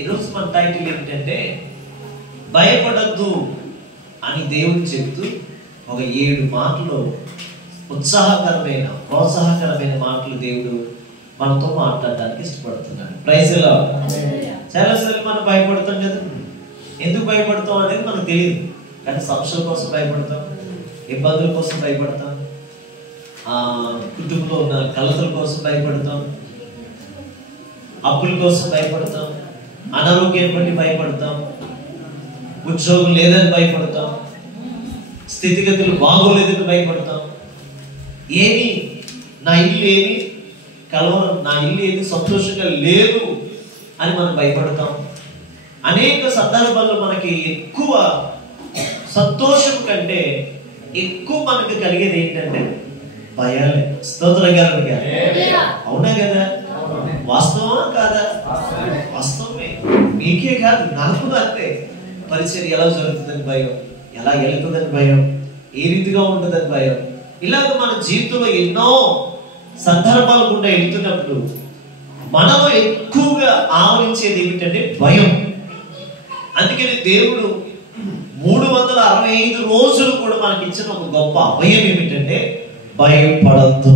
ఈరోజు మన టైటిల్ ఏంటంటే భయపడద్దు అని దేవుడు చెప్తూ ఒక 7 మాటలు ఉత్సాహకరమైన ప్రోత్సాహకరమైన మాటలు దేవుడు మనతో మాట్లాడడానికి ఇష్టపడుతున్నాడు. Praise the Lord. చాలాసార్లు మనం భయపడతాం కదా. ఎందుకు భయపడతాం అనేది మనకు తెలియదు, కానీ సమస్యల కోసం భయపడతాం, ఇబ్బందుల కోసం భయపడతాం, కుటుంబంలో ఉన్న కలతల కోసం భయపడతాం, అప్పుల కోసం భయపడతాం, అనారోగ్యం బట్టి భయపడతాం, ఉద్యోగం లేదని భయపడతాం, స్థితిగతులు బాగోలేదని భయపడతాం, ఏమి నా ఇల్లు ఏమి కలవరం, నా ఇల్లు ఏమి సంతోషంగా లేదు అని మనం భయపడతాం. అనేక సందర్భాల్లో మనకి ఎక్కువ సంతోషం కంటే ఎక్కువ మనకు కలిగేది ఏంటంటే భయాలే. స్తోత్రం గారు, అవునా కదా? వాస్తవమా కాదా? వాస్తవమే. మీకే కాదు, నాకు అంతే. పరిచయం ఎలా జరుగుతుందని భయం, ఎలా వెళ్తుందని భయం, ఏ రీతిగా ఉంటుందని భయం. ఇలాగ మన జీవితంలో ఎన్నో సందర్భాలు గుండా వెళ్తున్నప్పుడు మనలో ఎక్కువగా ఆవరించేది ఏమిటంటే భయం. అందుకని దేవుడు 365 రోజులు కూడా మనకి ఇచ్చిన ఒక గొప్ప అభయం ఏమిటంటే భయపడద్దు.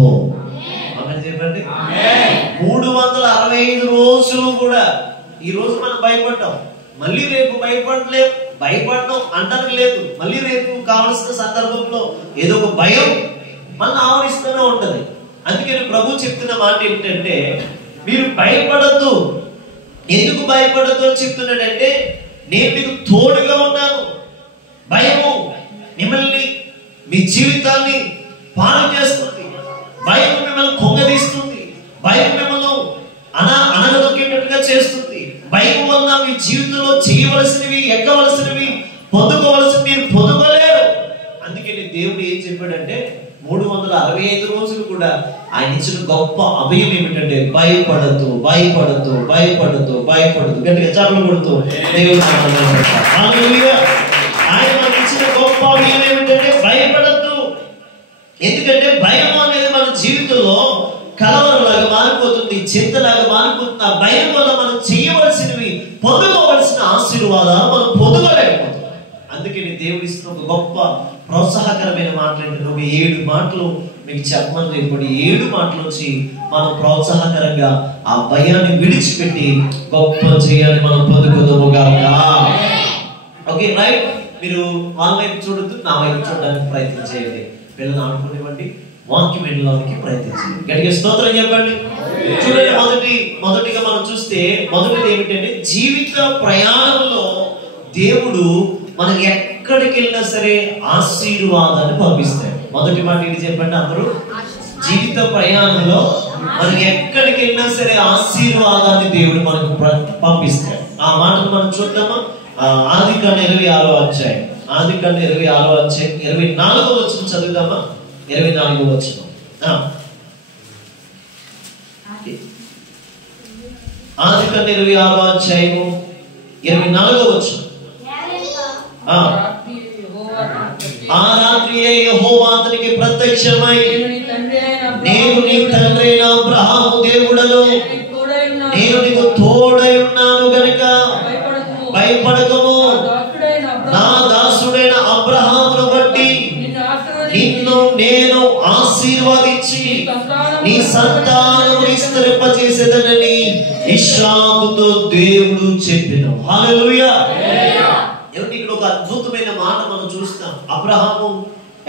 ఆమేన్ చెప్పండి. 365 రోజులు కూడా ఈ రోజు మనం భయపడ్డాం, మళ్ళీ రేపు భయపడడం అంటానికి లేదు. మళ్ళీ రేపు కావలసిన సందర్భంలో ఏదో ఒక భయం మన ఆవరిస్తూనే ఉంటది. అందుకని ప్రభు చెప్తున్న మాట ఏమిటంటే మీరు భయపడద్దు. ఎందుకు భయపడద్దు అని చెప్తున్నాడంటే నేను మీకు తోడుగా ఉన్నాను. భయము మిమ్మల్ని, మీ జీవితాన్ని పాడు చేస్తుంది, భయం మిమ్మల్ని కొంగదీస్తుంది, భయం మిమ్మల్ని అనగదొక్కేటట్టుగా చేస్తుంది. భయం వల్ల మీ జీవితంలో చేయవలసినవి, ఎక్కవలసినవి, పొందుకోవలసినవి మీరు పొందుకోలేరు. అందుకని దేవుడు ఏం చెప్పాడంటే 365 రోజులు కూడా ఆయన ఇచ్చిన గొప్ప అభయం ఏమిటంటే భయపడద్దు, భయపడద్దు, భయపడద్దు, భయపడద్దు. గట్టిగా చప్పట్లు కొడుతూ దేవుడు ఆయన మనకి ఇచ్చిన గొప్ప అభయం ఏమిటంటే భయపడద్దు. ఎందుకంటే భయం అనేది మన జీవితంలో కలవరలాగా మారిపోతుంది, చింతలాగా మారిపోతుంది. ఆ భయం వల్ల మనం చేయవలసినవి, పొందుకోవలసిన ఆశీర్వాదాలు మనం పొందుకోలేకపోతున్నాం. అందుకని దేవుడు ఇస్తున్న ఒక గొప్ప ప్రోత్సాహకరమైన మాటలు ఏంటంటే ఒక 7 మాటలు మీకు చెప్పమని ఇప్పుడు 7 మాటలు వచ్చి మనం ప్రోత్సాహకరంగా ఆ భయాన్ని విడిచిపెట్టి గొప్ప చేయాలని మనం పొందుకుందాము గాక. Okay right. మీరు వాళ్ళ వైపు చూడద్దు, నా వైపు చూడడానికి ప్రయత్నం చేయండి. పిల్లలు ఆడుకునేవ్వండి, వాక్యం వినడానికి ప్రయత్నించండి. గట్టిగా స్తోత్రం చెప్పండి. చూడండి, మొదటిగా మనం చూస్తే మొదటిది ఏమిటంటే జీవిత ప్రయాణంలో దేవుడు మనకి ఎక్కడికి వెళ్ళినా సరే ఆశీర్వాదాన్ని పంపిస్తాడు. మొదటి మాట ఏంటి చెప్పండి అందరూ? జీవిత ప్రయాణంలో మనకి ఎక్కడికి వెళ్ళినా సరే ఆశీర్వాదాన్ని దేవుడు మనకు పంపిస్తాడు. ఆ మాటను మనం చూద్దామా? ఆదికాండం 26వ అధ్యాయం, ఆదికాండం 26వ అధ్యాయం 24వ వచనం చదువుదామా? 24వ వచనం. ఆదికాండం 26వ అధ్యాయము 24వ వచనం. ఆ రాత్రియే యెహోవా అతనికి ప్రత్యక్షమై నేను నీ తండ్రి అయిన అబ్రహాము దేవుడను, నేను నీకు తోడై ఉన్నాను గనుక భయపడకము, నా దాసుడైన అబ్రహామును బట్టి నిన్ను నేను ఆశీర్వదించి నీ సంతానము విస్తరింపజేసేదనని ఇస్సాకుతో దేవుడు చెప్పెను. హల్లెలూయా. ఇక్కడ ఒక అద్భుతమైన మాట మనం చూస్తాం. అబ్రహాము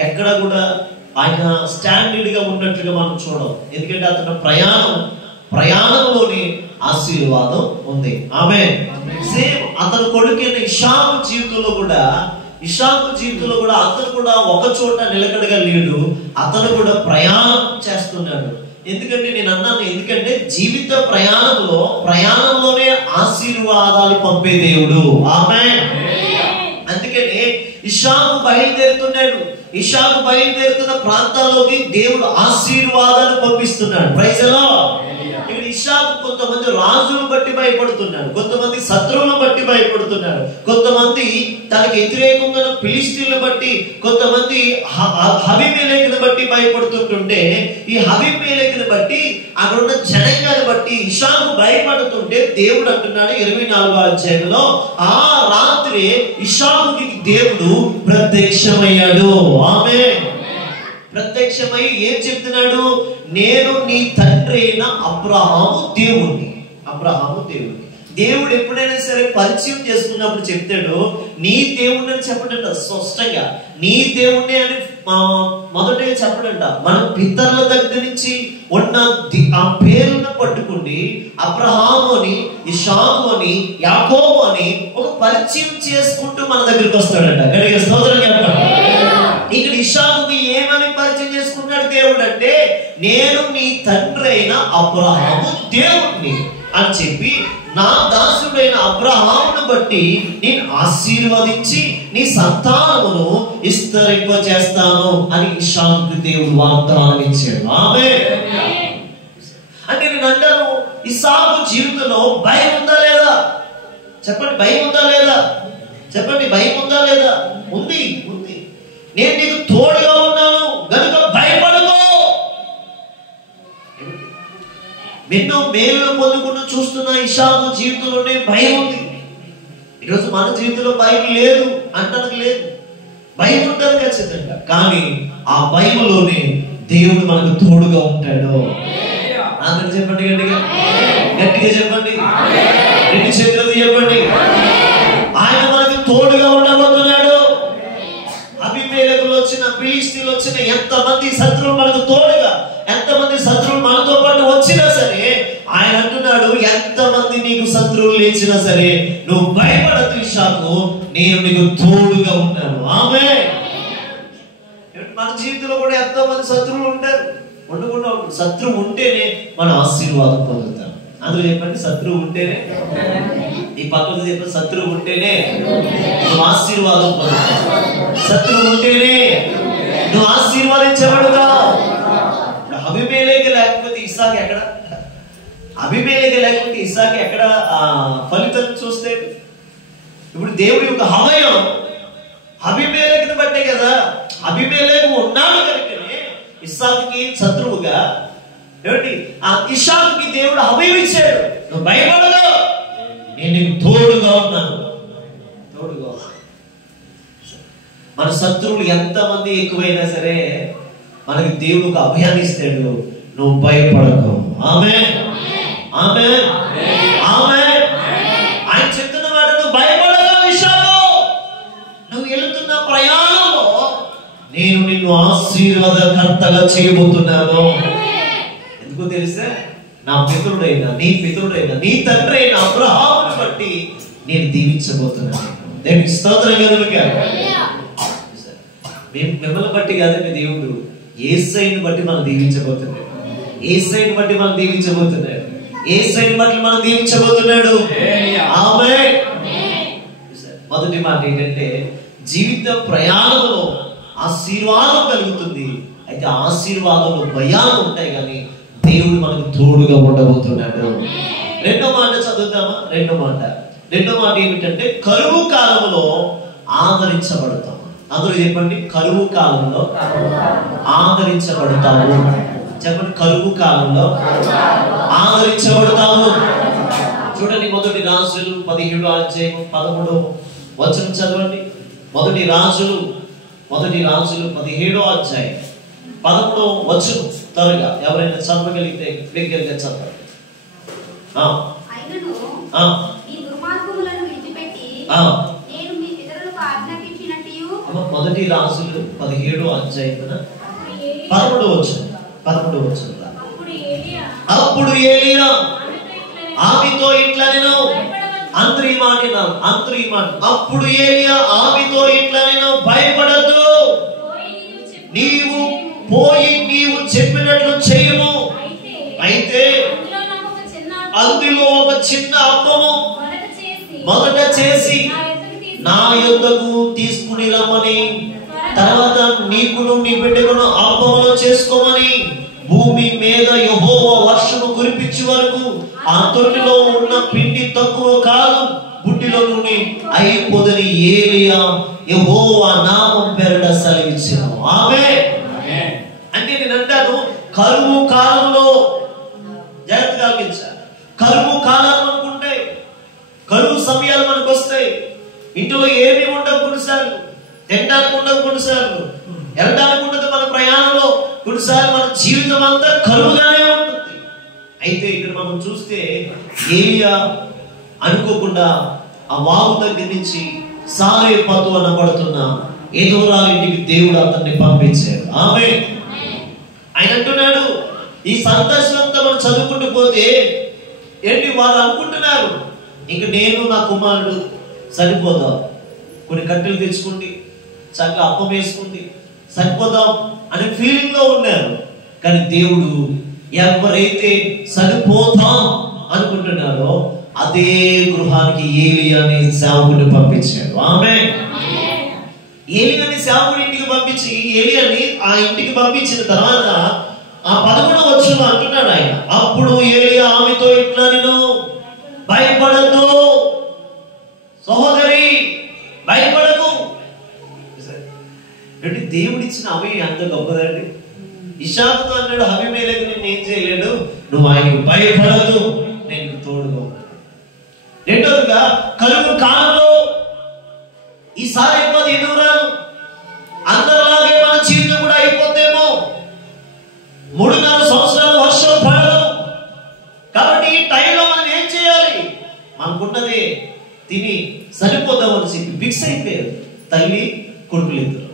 ఎక్కడ కూడా ఆయన స్టాండర్డ్ గా ఉన్నట్లుగా మనం చూడం. ఎందుకంటే అతని ప్రయాణంలోని ఆశీర్వాదం ఉంది. ఆమేన్. సేమ్ అతని కొడుకైన ఇస్సాకు జీవితంలో కూడా అతను కూడా ఒక చోట నిలకడగా లేడు. అతను కూడా ప్రయాణం చేస్తున్నాడు. ఎందుకంటే నేను అన్నాను, ఎందుకంటే జీవిత ప్రయాణంలోనే ఆశీర్వాదాలు పంపే దేవుడు. ఆమేన్. అందుకని ఇస్సాకు బయలుదేరుతున్నాడు. ఇస్సాకు బయలుదేరుతున్న ప్రాంతాల్లోకి దేవుడు ఆశీర్వాదాలు పంపిస్తున్నాడు. Praise the lord. ఇక్కడ ఇస్సాకు కొంతమంది రాజులను బట్టి భయపడుతున్నాడు, కొంతమంది శత్రువులను బట్టి భయపడుతున్నాడు. భయపడుతున్నారు. కొంతమంది తనకు వ్యతిరేకంగా ఫిలిష్తీయులను బట్టి, కొంతమంది అబీమెలెకును బట్టి భయపడుతుంటుంటే, ఈ అబీమెలెకును బట్టి అక్కడ ఉన్న జనాంగాన్ని బట్టి ఇషాకు భయపడుతుంటే దేవుడు అంటున్నాడు 24వ అధ్యాయంలో, ఆ రాత్రి ఇషాకుకి దేవుడు ప్రత్యక్షమయ్యాడు. ఆమేన్. ప్రత్యక్షమై ఏం చెప్తున్నాడు? నేను నీ తండ్రి అయిన అబ్రహాము దేవుణ్ణి. అబ్రహాము దేవుణ్ణి. దేవుడు ఎప్పుడైనా సరే పరిచయం చేసుకున్నప్పుడు చెప్తాడు నీ దేవుణ్ణి అని చెప్పడంట. స్పష్టంగా నీ దేవుణ్ణి అని మొదటగా చెప్పడంట. మన పితరుల దగ్గర నుంచి ఉన్న ఆ పేరును పట్టుకుండి అబ్రహాము అని, ఇషాకు అని, యాకోబు అని ఒక పరిచయం చేసుకుంటూ మన దగ్గరికి వస్తాడంట. గట్టిగా స్తోత్రం చెప్పండి. ఇక్కడ ఇషాకుకి ఏమని పరిచయం చేసుకున్నాడు దేవుడు అంటే, నేను నీ తండ్రి అయిన అబ్రహాము దేవుణ్ణి అని చెప్పి నా దాసుడైన అబ్రహామును బట్టి నేను ఆశీర్వదించి నీ సంతానమును విస్తరింప చేస్తాను అని ఇషాకు దేవుడు వాగ్దానం ఇచ్చాడు. ఆమేన్. అంటే నేను అంటాను, ఇసాకు జీవితంలో భయం ఉందా లేదా? చెప్పండి, భయం ఉందా లేదా? చెప్పండి, భయం ఉందా లేదా? ఉంది, ఉంది. నేను నీకు తోడుగా ఉన్నాను గనుక భయపడకు. ఎన్నో మేలు పొందుకుని చూస్తున్న ఇషాకు జీవితంలోనే భయం ఉంది. ఈరోజు మన జీవితంలో భయం లేదు అంటానికి లేదు, భయం ఉంటుంది ఖచ్చితంగా. కానీ ఆ భయంలోనే దేవుడు మనకు తోడుగా ఉంటాడు. అందరూ చెప్పండి గట్టిగా, గట్టిగా చెప్పండి, రెండు చేతులతో చెప్పండి. ఆయన మనకు తోడుగా ఉండబోతున్నాడు. అబీమెలెకులు వచ్చిన, ఫిలిష్తీయులు వచ్చిన, ఎంతమంది శత్రువులు మనకు తోడుగా, ఎంతమంది శత్రువులు మనతో పాటు వచ్చినా సరే ఆయన అంటున్నాడు, ఎంతమంది నీకు శత్రువులు లేచినా సరే నువ్వు భయపడకు ఇషాకు, నేను నీకు తోడుగా ఉన్నాను. ఆమేన్. మన జీవితంలో కూడా ఎంతో మంది శత్రువులు ఉంటారు, ఉండకుండా ఉంటారు. శత్రువు ఉంటేనే మనం ఆశీర్వాదం పొందుతాం. అందులో చెప్పండి, శత్రువు ఉంటేనే, ఈ పక్కన చెప్పండి, శత్రువు ఉంటేనే నువ్వు ఆశీర్వాదం పొందుతావు. శత్రువు ఉంటేనే నువ్వు ఆశీర్వాదించబడతావు. అబీమెలెకు లేకపోతే ఇస్సాకు ఎక్కడ? అబీమెలెకు లేకపోతే ఇస్సాకు ఎక్కడ ఫలితం చూస్తే? ఇప్పుడు దేవుడి యొక్క హమయం అబీమెలెకుని బట్టే కదా. అబీమెలెకు ఉన్నాడు కనుకనే ఇస్సాకుకి శత్రువుగా ఏమిటి ఆ ఇషాకుకి దేవుడు అభయం ఇచ్చాడు. నువ్వు భయపడదు, నేను నీకు తోడుగా ఉన్నాను. తోడుగా. మన శత్రువులు ఎంతమంది ఎక్కువైనా సరే మనకి దేవుడు ఒక అభయాన్ని ఇస్తాడు. నువ్వు భయపడకు. ఆమేన్, ఆమేన్, ఆమేన్. ఆయన చెప్తున్న మాట, నువ్వు భయపడకు ఇషాకు. నువ్వు వెళుతున్న ప్రయాణంలో నేను నిన్ను ఆశీర్వాదకర్తగా చేయబోతున్నాను. ఎందుకు తెలుసా? నా పితరుడైన, నీ పితరుడైన, నీ తండ్రి అయిన అబ్రహామును బట్టి నేను దీవించబోతున్నాను. దేవునికి స్తోత్రం కలుగుగాక. మిమ్మల్ని బట్టి కాదండి దేవుడు, యేసయ్యను బట్టి మనం దీవించబోతున్నాడు. యేసయ్యను బట్టి మనం దీవించబోతున్నాడు. యేసయ్యను బట్టి మనం దీవించబోతున్నాడు. ఆమేన్. మొదటి మాట ఏంటంటే, జీవిత ప్రయాణంలో ఆశీర్వాదం కలుగుతుంది. అయితే ఆశీర్వాదంలో భయాలు ఉంటాయి, కానీ దేవుడు మనకు తోడుగా ఉండబోతున్నాడు. రెండో మాట చదువుతామా? రెండో మాట ఏమిటంటే, కరువు కాలంలో ఆదరించబడతాం. అందరూ చెప్పండి, కరువు కాలంలో ఆదరించబడతావు. చెప్పండి, కరువు కాలంలో ఆదరించబడతావు. చూడండి, మొదటి రాజులు 17వ అధ్యాయం 13వ వచనం చదవండి. మొదటి రాజులు 17వ అధ్యాయం 11వ వచనం. త్వరగా ఎవరైనా చదవగలిగితే దగ్గరగా చదవండి. మొదటి రాజులు 17వ అధ్యాయం 11వ వచనం. అప్పుడు ఏలియా ఆమెతో ఇట్లా నేను అప్పుడు ఏలియా ఆమెతో ఇట్లా నేను భయపడద్దు, నీవు పోయి నీవు చెప్పినట్లు చేయము. అయితే అందులో ఒక చిన్న అప్పము మొదట చేసి నా యొద్దకు తీసుకుని రమ్మని, తర్వాత నీకును నీ బిడ్డకును అప్పములో చేసుకోమని, భూమి మీద యెహోవా వర్షము కురిపించే వరకు ఆ తొట్టిలో ఉన్న పిండి తక్కువ కాదు, బుడ్డిలో చేతిలో నుండి అయిపోదని ఏలియా యెహోవా నామం పేరట సెలవిచ్చాను. ఆమేన్. అంటే నేను అంటాను, కరువు కాలంలో జాగ్రత్తగా ఆలోచించాలి. కరువు కాలాలు మనకు ఉంటాయి, కరువు సమయాలు మనకు వస్తాయి. ఇంట్లో ఏమీ ఉండదు కొన్నిసార్లు, తినడానికి ఉండదు కొన్నిసార్లు, వెళ్ళడానికి ఉండదు. మన ప్రయాణంలో కొన్నిసార్లు మన జీవితం అంతా కరువుగానే ఉంటుంది. అయితే ఇక్కడ మనం చూస్తే ఏలియా అనుకోకుండా ఆ వాగు దగ్గర నుంచి సారెపతు అనబడుతున్న ఎదోరాలింటికి దేవుడు అతన్ని పంపించాడు. ఆమేన్. ఆయన అంటున్నాడు, ఈ సందర్శనం అంతా మనం చదువుకుంటూ పోతే ఏంటి వాళ్ళు అనుకుంటున్నారు, ఇంక నేను నా కుమారుడు సరిపోదాం, కొన్ని కట్టెలు తెచ్చుకోండి, చక్కగా అప్పం వేసుకోండి, సరిపోదాం అనే ఫీలింగ్ లో ఉన్నారు. కానీ దేవుడు ఎవరైతే సరిపోతాం అనుకుంటున్నారో అదే గృహానికి ఏలియా అనే సేవకుడిని పంపించాడు. ఆమేన్. ఏలియా అనే సేవకుడి ఇంటికి పంపించి ఏలియాని ఆ ఇంటికి పంపించిన తర్వాత ఆ 11వ వచనంలో అంటున్నాడు ఆయన, అప్పుడు ఏలియా ఆమెతో ఇట్లా, నేను భయపడద్దు సహోదరి, భయపడకు. అంటే దేవుడిచ్చిన అవి అంత గొప్పదండి. ఇషాకుతో అన్నాడు, అబీమెలెకు నిన్ను ఏం చేయలేడు, నువ్వు ఆయనకు భయపడదు, నేను తోడుగా ఉన్నాను. రెండోదిగా కరువు కాలంలో ఈసారి అయిపోతే ఎదురాను అందరిలాగే మన జీవితం కూడా అయిపోతేమో. 3.5 సంవత్సరాలు వర్షం పడదు. కాబట్టి ఈ టైంలో మనం ఏం చేయాలి, మనకున్నదే తిని సరిపోదామని చెప్పి ఫిక్స్ అయిపోయారు తల్లి కొడుకులు ఇద్దరు.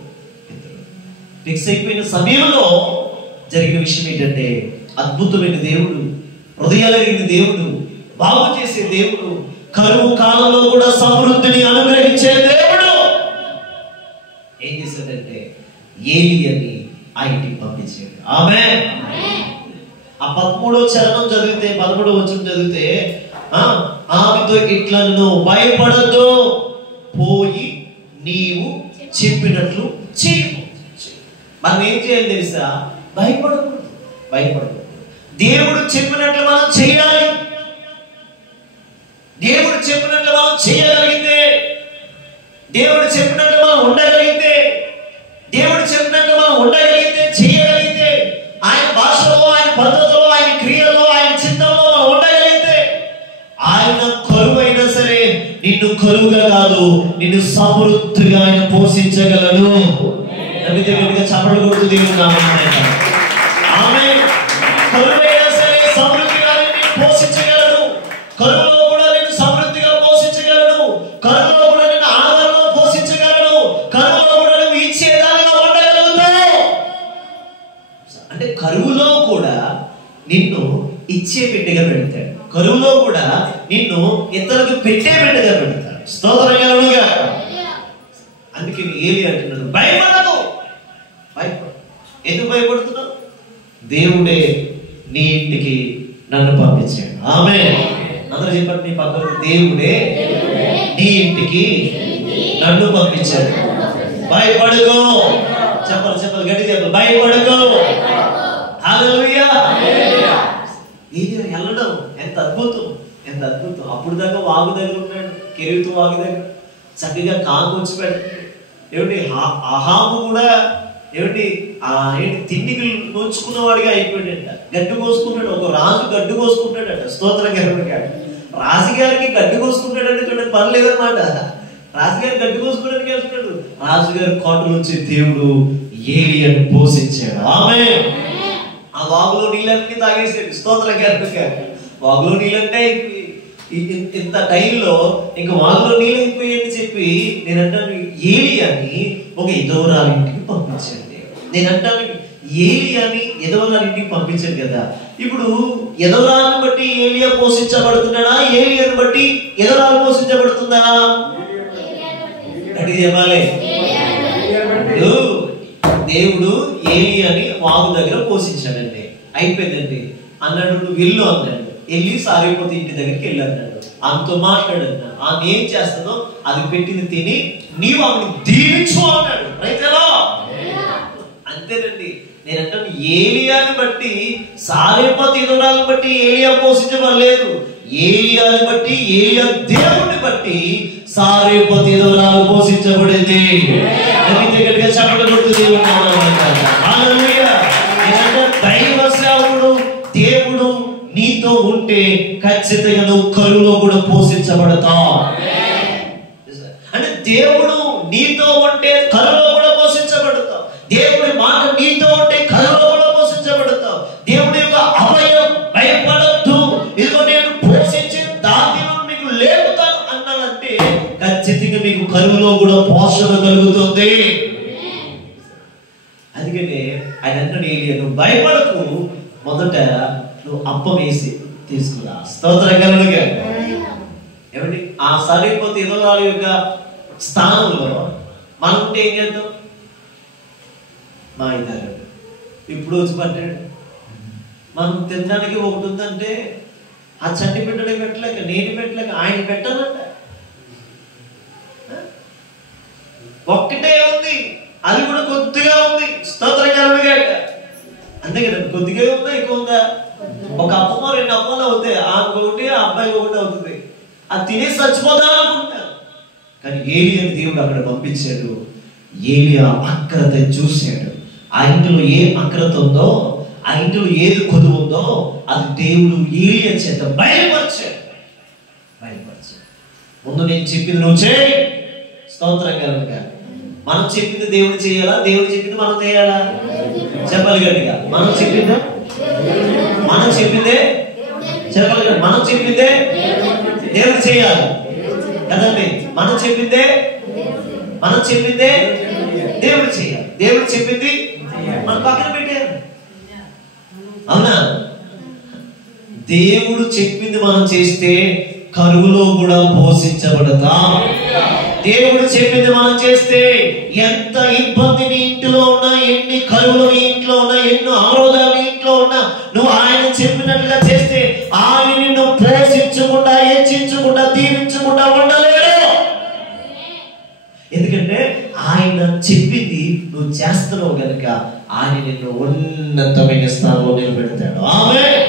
ఫిక్స్ అయిపోయిన సమయంలో జరిగిన విషయం ఏంటంటే, అద్భుతమైన దేవుడు, హృదయాలైన దేవుడు, బాగు చేసే దేవుడు, కరువు కాలంలో కూడా సమృద్ధిని అనుగ్రహించే దేవుడు ఏం చేశాడంటే ఏలియాని ఆ ఇంటికి పంపించాడు. ఆమేన్. ఆ 13వ చరణం చదివితే, 13వ వచనం చదివితే, ఆమెతో ఇట్లా, నువ్వు భయపడద్దు, పోయి నీవు చెప్పినట్లు చెయ్యి. మనం ఏం చేయాలి తెలుసా, భయపడకూడదు. దేవుడు చెప్పినట్లు మనం చేయాలి. దేవుడు చెప్పినట్లు మనం చేయగలిగితే, దేవుడు చెప్పినట్లు మనం ఉండగలిగితే, దేవుడు చెప్పినట్లు మనం ఉండగలిగితే, చేయగలిగితే, ఆయన భాషలో, ఆయన పద్ధతిలో, ఆయన క్రియలో, ఆయన చిత్తంలో మనం ఉండగలిగితే, ఆయన కరువైనా సరే నిన్ను కరువుగా కాదు, నిన్ను సమృద్ధిగా ఆయన పోషించగలడు. చప్పట్లు కొడుతూ దేవుడు నామమున ఆమేన్. కరువైనా సరే సమృద్ధిగా నిన్ను పోషించగలడు. కరువులో కూడా నిన్ను సమృద్ధిగా పోషించగలడు. కరువులో కూడా నిన్ను ఆదరణలో పోషించగలడు. కరువులో కూడా నువ్వు ఇచ్చేదానిగా ఉండగలుగుతావు. అంటే కరువులో కూడా నిన్ను ఇచ్చే బిడ్డగా పెడతాడు. కరువులో కూడా నిన్ను ఇతరులకు పెట్టే బిడ్డగా పెడతాడు. స్తోత్రం కలుగుగా. అందుకే ఏలియా అంటున్నాడు, భయపడదు. ఎందుకు భయపడుతున్నావు? దేవుడే నీ ఇంటికి నన్ను పంపించాడు. ఆమేన్. అందరూ చెప్పండి నీ పక్కన, దేవుడే నీ ఇంటికి నన్ను పంపించాడు. భయపడకు. చెప్పాలి గట్టి చెప్పాలి, భయపడకు. హల్లెలూయా. వెళ్ళడం ఎంత అద్భుతం. అప్పుడు దాకా వాగు దగ్గర ఉన్నాడు, కెరీతు వాగు దగ్గర చక్కగా కాకు వచ్చి పెడతాడు. ఏమిటి అహాము కూడా ఏమిటి తిండికి నోచుకున్నవాడిగా అయిపోయాడంట. గడ్డు కోసుకుంటాడు. ఒక రాజు గడ్డు కోసుకుంటాడట. స్తోత్రం గారు, రాజుగారికి గడ్డు కోసుకుంటాడంటే చూడండి, పని లేదన్నమాట. రాజుగారి గడ్డు కోసుకోవడానికి వెళ్తున్నాడు. రాజుగారి కోటలో వచ్చే దేవుడు ఏలియాను పోషించాడు. ఆమేన్. ఆ వాగులో నీళ్ళన్నీ తాగేసాడు. స్తోత్రం గారు, వాగులో నీళ్ళంటే ఇంత టైంలో ఇంకా వాగులో నీళ్ళు అయిపోయాయని చెప్పి నేను అంటాను, ఏలియాని ఒక ఎదోరాలింటికి పంపించాడు. నేను అంటాను, ఏలియాని ఎదోరాలింటికి పంపించాడు కదా. ఇప్పుడు ఎదోరాలను బట్టి ఏలియా పోషించబడుతున్నాడా, ఏలియాను బట్టి ఎదోరాలు పోషించబడుతుందా? అడిగి చెప్పాలి. దేవుడు ఏలియాని వాగు దగ్గర పోషించాడండి. అయిపోయిందండి అన్నాడు. నువ్వు వెళ్ళు అన్నాడు. వెళ్ళి సారేపోతే ఇంటి దగ్గరికి వెళ్ళన్నాడు. అంతో మాట్లాడన్నాడు. ఆమె ఏం చేస్తుందో అది పెట్టింది తిని నీవు ఆమెను దీవించు అన్నాడు. రైతులా అంతేనండి. నేను అంటాను, ఏలియాని బట్టి సారేపోతే ఇదోరాలను బట్టి ఏలియా పోషించబడలేదు. ఏలియాని బట్టి, ఏలియా దేవుడిని బట్టి సారేపతి ఎదురాలు పోషించబడింది. గట్టిగా చప్పట్లు కొడుతూ దేవుడు హల్లెలూయా. దైవ సేవకుడు దేవుడు నీతో ఉంటే ఖచ్చితంగా నువ్వు కరువులో కూడా పోషించబడతావు. అంటే దేవుడు నీతో ఉంటే కరువులో కూడా పోషించబడతావు. దేవుడి మాట నీతో ఉంటే కరువులో కూడా పోషించబడతావు. దేవుడి యొక్క అభయం, భయపడద్దు, ఇదిగో నేను పోషించి దానిలో మీకు లేపుతాను అన్నాడంటే ఖచ్చితంగా మీకు కరువులో కూడా పోషణ కలుగుతుంది. అందుకనే ఆయన అన్నాడు, నువ్వు భయపడకు, మొదట నువ్వు అప్పం వేసి తీసుకురా. స్తోత్రం కలుగుగా. ఏమండి, ఆ సరిపోతే ఏదో వాళ్ళ యొక్క స్థానంలో మనం ఉంటే ఏం చేద్దాం? మా ఇద్దరు ఇప్పుడు వచ్చి పట్టాడు, మనం తినడానికి ఒకటి ఉందంటే ఆ చట్నీ పెట్టడం పెట్టలేక, నేను పెట్టలేక, ఆయన పెట్టాలంట. ఒక్కటే ఉంది, అది కూడా కొద్దిగా ఉంది. స్తోత్రం కలుగుగా. అంతే కదా, కొద్దిగా ఉందా ఎక్కువ ఉందా? ఒక అప్పమో 2 అప్పాలు అవుతాయి, ఒకటి ఆ అబ్బాయికి ఒకటి అవుతుంది. అది తినేసి చచ్చిపోదా అనుకుంటాను. కానీ ఏలియాని దేవుడు అక్కడ పంపించాడు. ఏలియా అక్రత చూశాడు. ఆ ఇంటిలో ఏ అక్రత ఉందో, ఆ ఇంటిలో ఏది కొదువు ఉందో అది దేవుడు ఏలియా చేత బయలుపరిచాడు. ముందు నేను చెప్పింది నువ్వు చేయి. స్తోత్రం కలుగుగా. మనం చెప్పింది దేవుడు చేయాలా, దేవుడు చెప్పింది మనం చేయాలా? చెప్పాలి గట్టిగా. మనం చెప్పిందే చెప్పాలి కదా. మనం చెప్పిందే దేవుడు చేయాలి కదండి. మనం చెప్పిందే దేవుడు చేయాలి. దేవుడు చెప్పింది మన పక్కన పెట్టారు. అవునా? దేవుడు చెప్పింది మనం చేస్తే కరువులో కూడా పోషించబడతాం. దేవుడు చెప్పింది మనం చేస్తే ఎంత ఇబ్బంది నీ ఇంటిలో ఉన్నా, ఎన్ని కరువులు నీ ఇంట్లో ఉన్నా, ఎన్నో అవరోధాలు నీ ఇంట్లో ఉన్నా, నువ్వు ఆయన చెప్పినట్లుగా చేస్తే ఆయన నిన్ను పోషించకుండా, హెచ్చించకుండా, దీవించకుండా ఉండలేడు. ఎందుకంటే ఆయన చెప్పింది నువ్వు చేస్తున్నావు కనుక ఆయన నిన్ను ఉన్నతమైన స్థానంలో నిలబెడతాడు. ఆమేన్.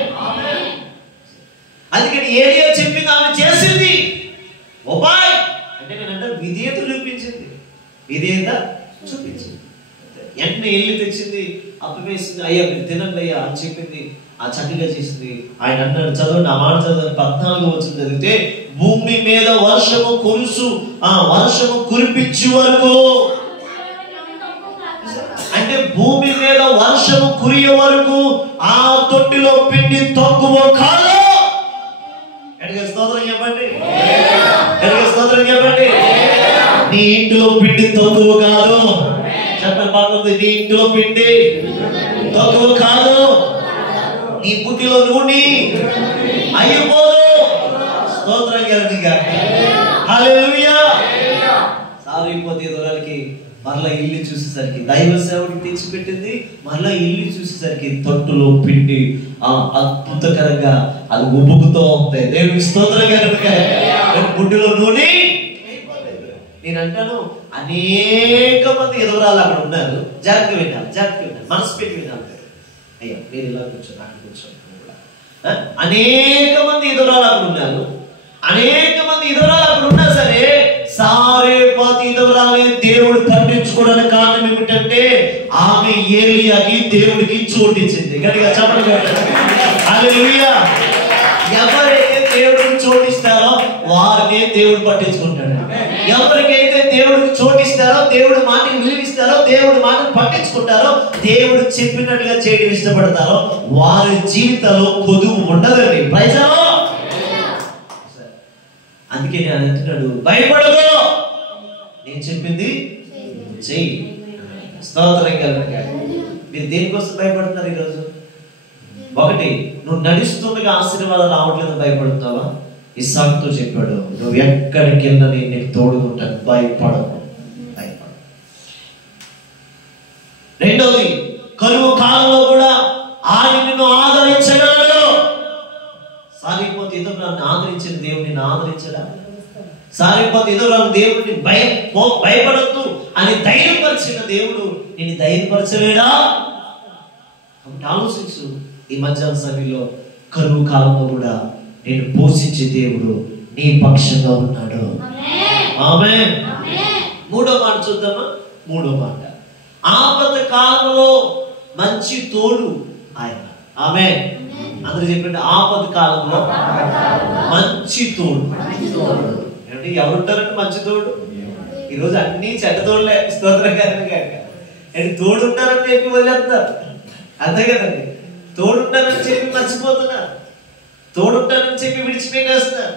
అందుకని ఏలియా చెప్పింది ఆమె చేసింది. ఉపాయ్ అంటే నేనంటే విధేయత చూపించింది. వెంటనే వెళ్ళి తెచ్చింది, అప్పవేసింది. అయ్యా మీరు తినండి అయ్యా అని చెప్పింది. ఆ చక్కగా చేసింది. ఆయన అన్నాడు, చదవండి ఆ మాట చదవండి. 14 వచనం చదివితే, భూమి మీద వర్షము కురిపించే వరకు, అంటే భూమి మీద వర్షము కురియ వరకు ఆ తొట్టిలో పిండి తక్కువ కాదు. స్తోత్రం చెప్పండి. స్తోత్రం చెప్పండి. నీ ఇంటిలో పిండి తక్కువ కాదు. చెప్పండి బాగుంది. నీ ఇంటిలో పిండి తక్కువ కాదు. నీ బుద్ధిలో నూనె అయిపోదు. స్తోత్రం గట్టిగా. హల్లెలూయా. సారిపోతే దొరలకి మరలా ఇల్లు చూసేసరికి దైవ సేవకి తెచ్చిపెట్టింది. మరలా ఇల్లు చూసేసరికి తొట్టులో పిండి అద్భుతకరంగా అది ఉబ్బుకుతూ ఉంటాయి. దేవునికి స్తోత్రం కనుక గుడ్డులో నూనె. నేను అంటాను, అనేక మంది ఎదురాలు అక్కడ ఉన్నారు. జాగ్రత్తగా వినాలి, మనసు పెట్టి వినాలి. అయ్యా మీరు ఇలా కూర్చోండి, అక్కడ కూర్చోండి. అనేక మంది ఎదురాలు అక్కడ ఉన్నారు. అనేక మంది ఎదురాలు అక్కడ ఉన్నా సరే సారేపాతి ఎదురాలే దేవుడు ఖండించుకోవడానికి కారణం ఏమిటంటే ఆమె ఏలియాకి దేవుడికి చోటిచ్చింది. గట్టిగా చెప్పండి. హల్లెలూయా. ఎవరైతే దేవుడికి చోటిస్తారో వారినే దేవుడు పట్టించుకుంటాడు. ఎవరికైతే దేవుడికి చోటిస్తారో, దేవుడి మాటకి విలువిస్తారో, దేవుడి మాటను పట్టించుకుంటారో, దేవుడు చెప్పినట్టుగా చేయడం ఇష్టపడతారో వారి జీవితంలో కొదువు ఉండదండి. ప్రైజలో. అందుకే నేను అంటున్నాడు, భయపడదు, నేను చెప్పింది చెయ్యి. స్తోత్రం కలుగుగా. మీరు దేనికోసం భయపడుతున్నారు ఈరోజు? ఒకటి, నువ్వు నడుస్తుండగా ఆశీర్వాదాలు రావట్లేదు భయపడుతావా? ఇస్సాకుతో చెప్పాడు, నువ్వు ఎక్కడికి వెళ్ళినా నేను నీకు తోడుకుంటాను, భయపడవు. రెండోది, కరువు కాలంలో కూడా ఆయన నిన్ను ఆదరించగలడు. సారిపోతే ఏదో నన్ను ఆదరించిన దేవుడు నిన్ను ఆదరించడా? సారిపోతే ఏదో నన్ను దేవుడిని భయపడద్దు అని ధైర్యపరిచిన దేవుడు నిన్ను ధైర్యపరచలేడా? ఆలోచించు. ఈ మధ్యాహ్న సమయంలో కరువు కాలంలో కూడా నేను పోషించే దేవుడు నీ పక్షంగా ఉన్నాడు. ఆమేన్. మూడో మాట చూద్దామా? మూడో మాట, ఆపద కాలంలో మంచి తోడు ఆయన. ఆమేన్. అందరూ చెప్పండి, ఆపద కాలంలో మంచి తోడు. అంటే ఎవరుంటారంటే మంచి తోడు? ఈరోజు అన్ని చెడ్డ తోడులే. స్తోత్రం కాక తోడుంటారని చెప్పి వదిలేస్తున్నారు. అంతే కదండి, తోడుంటారని చెప్పి మర్చిపోతున్నారు, తోడుంటారని చెప్పి విడిచిపెట్టేస్తున్నారు,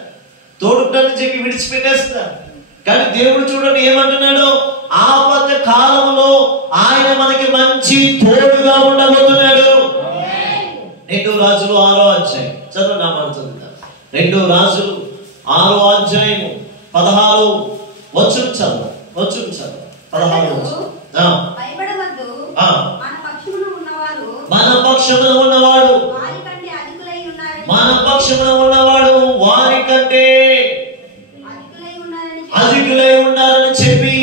తోడుంటారని చెప్పి విడిచిపెట్టేస్తున్నారు. కానీ దేవుడు చూడండి ఏమంటున్నాడు, ఆపద కాలంలో ఆయన మనకి మంచి తోడుగా ఉండబోతున్నాడు. 2 రాజులు 6వ అధ్యాయం చదువు. నా మాట చదువుతాను. 2 రాజులు 6వ అధ్యాయము 16 వచనం చదువు. 16 మన పక్షమున ఉన్నవాడు వారికంటే అధికులై ఉన్నారని చెప్పి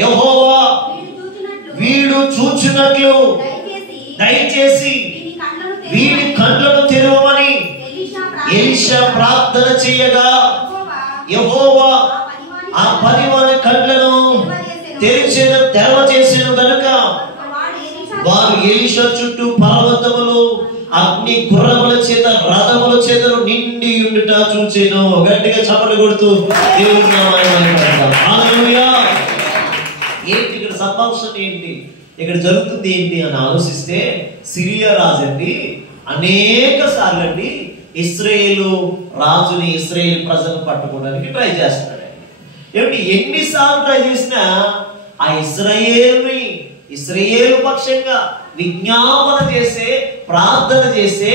యెహోవా వీడు చూచినట్లు దయచేసి వీడి కళ్ళను తెరవమని ఎలీషా ప్రార్థన చేయగా యెహోవా ఆ పనివాని కళ్ళను తెరవచేసెను గనుక వారు ఎలీషా చుట్టూ పర్వతములు అగ్ని గుర్రముల చేత రథముల చేతను నిండి ఉండుట చూచెను. గట్టిగా చప్పట్లు కొడుతూ దేవుని నామమున హల్లెలూయా. ఏంటి ఇక్కడ సంభాషణ, ఏంటి ఇక్కడ జరుగుతుంది ఏంటి అని ఆలోచిస్తే, సిరియా రాజండి అనేక సార్లు అండి ఇశ్రాయేలు రాజుని, ఇశ్రాయేల్ ప్రజలను పట్టుకోవడానికి ట్రై చేస్తున్నాడు. ఏమిటి, ఎన్నిసార్లు ట్రై చేసినా ఆ ఇశ్రాయేలు పక్షంగా విజ్ఞాపన చేసే, ప్రార్థన చేసే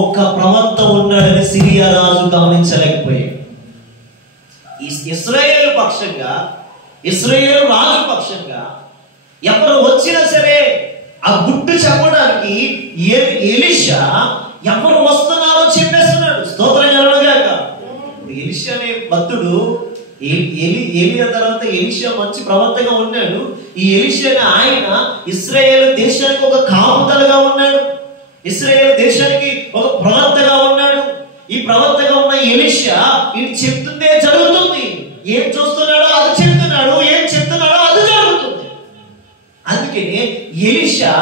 ఒక్క ప్రవక్త ఉన్నాడని సిరియా రాజు గమనించలేకపోయాడు. ఇశ్రాయేలు పక్షంగా, ఇశ్రాయేలు రాజు పక్షంగా ఎవరు వచ్చినా సరే ఆ గుట్టు చెప్పడానికి ఎలీషా ఎవరు వస్తున్నారో చెప్పేస్తున్నాడు. స్తోత్రం కలుగుగాక. ఎలీషా అనే భక్తుడు, ఏలియా తర్వాత ఎలీషా మంచి ప్రవక్తగా ఉన్నాడు. ఈ ఎలీషా ఆయన ఇశ్రాయేలు దేశానికి ఒక కాపుదలగా ఉన్నాడు, ఇశ్రాయేలు దేశానికి ఒక ప్రవక్తగా ఉన్నాడు. ఈ ప్రవక్తగా ఉన్న ఎలీషా ఇది చెప్తుందే జరుగుతుంది. ఏం చూస్తున్నాడో అది చెప్తున్నాడు, ఏం చెప్తున్నాడో అది జరుగుతుంది. అందుకని ఎలీషా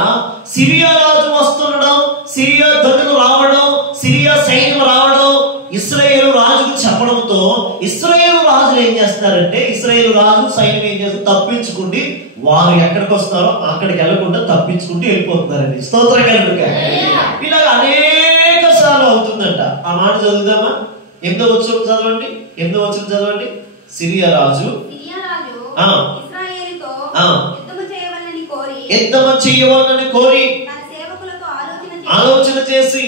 సిరియా రాజు వస్తుండడం, సిరియా దండులు రావడం, సిరియా సైన్యం రావడం ఇశ్రాయేలు రాజుకు చెప్పడంతో ఇశ్రాయేలు రాజులు ఏం చేస్తారంటే, ఇశ్రాయేలు రాజు సైన్యం ఏం చేస్తారు, తప్పించుకుంటే వారు ఎక్కడికి వస్తారో అక్కడికి వెళ్ళకుండా తప్పించుకుంటూ వెళ్ళిపోతున్నారండి. స్తోత్రం కలుగుగా. ఇలాగ అనేక సార్లు అవుతుందంట. ఆ మాట చదువుదామా? 8వ వచనం చదవండి. 8వ వచనం చదవండి. సిరియా రాజు యుద్ధము చేయవలనని కోరి ఆలోచన చేసి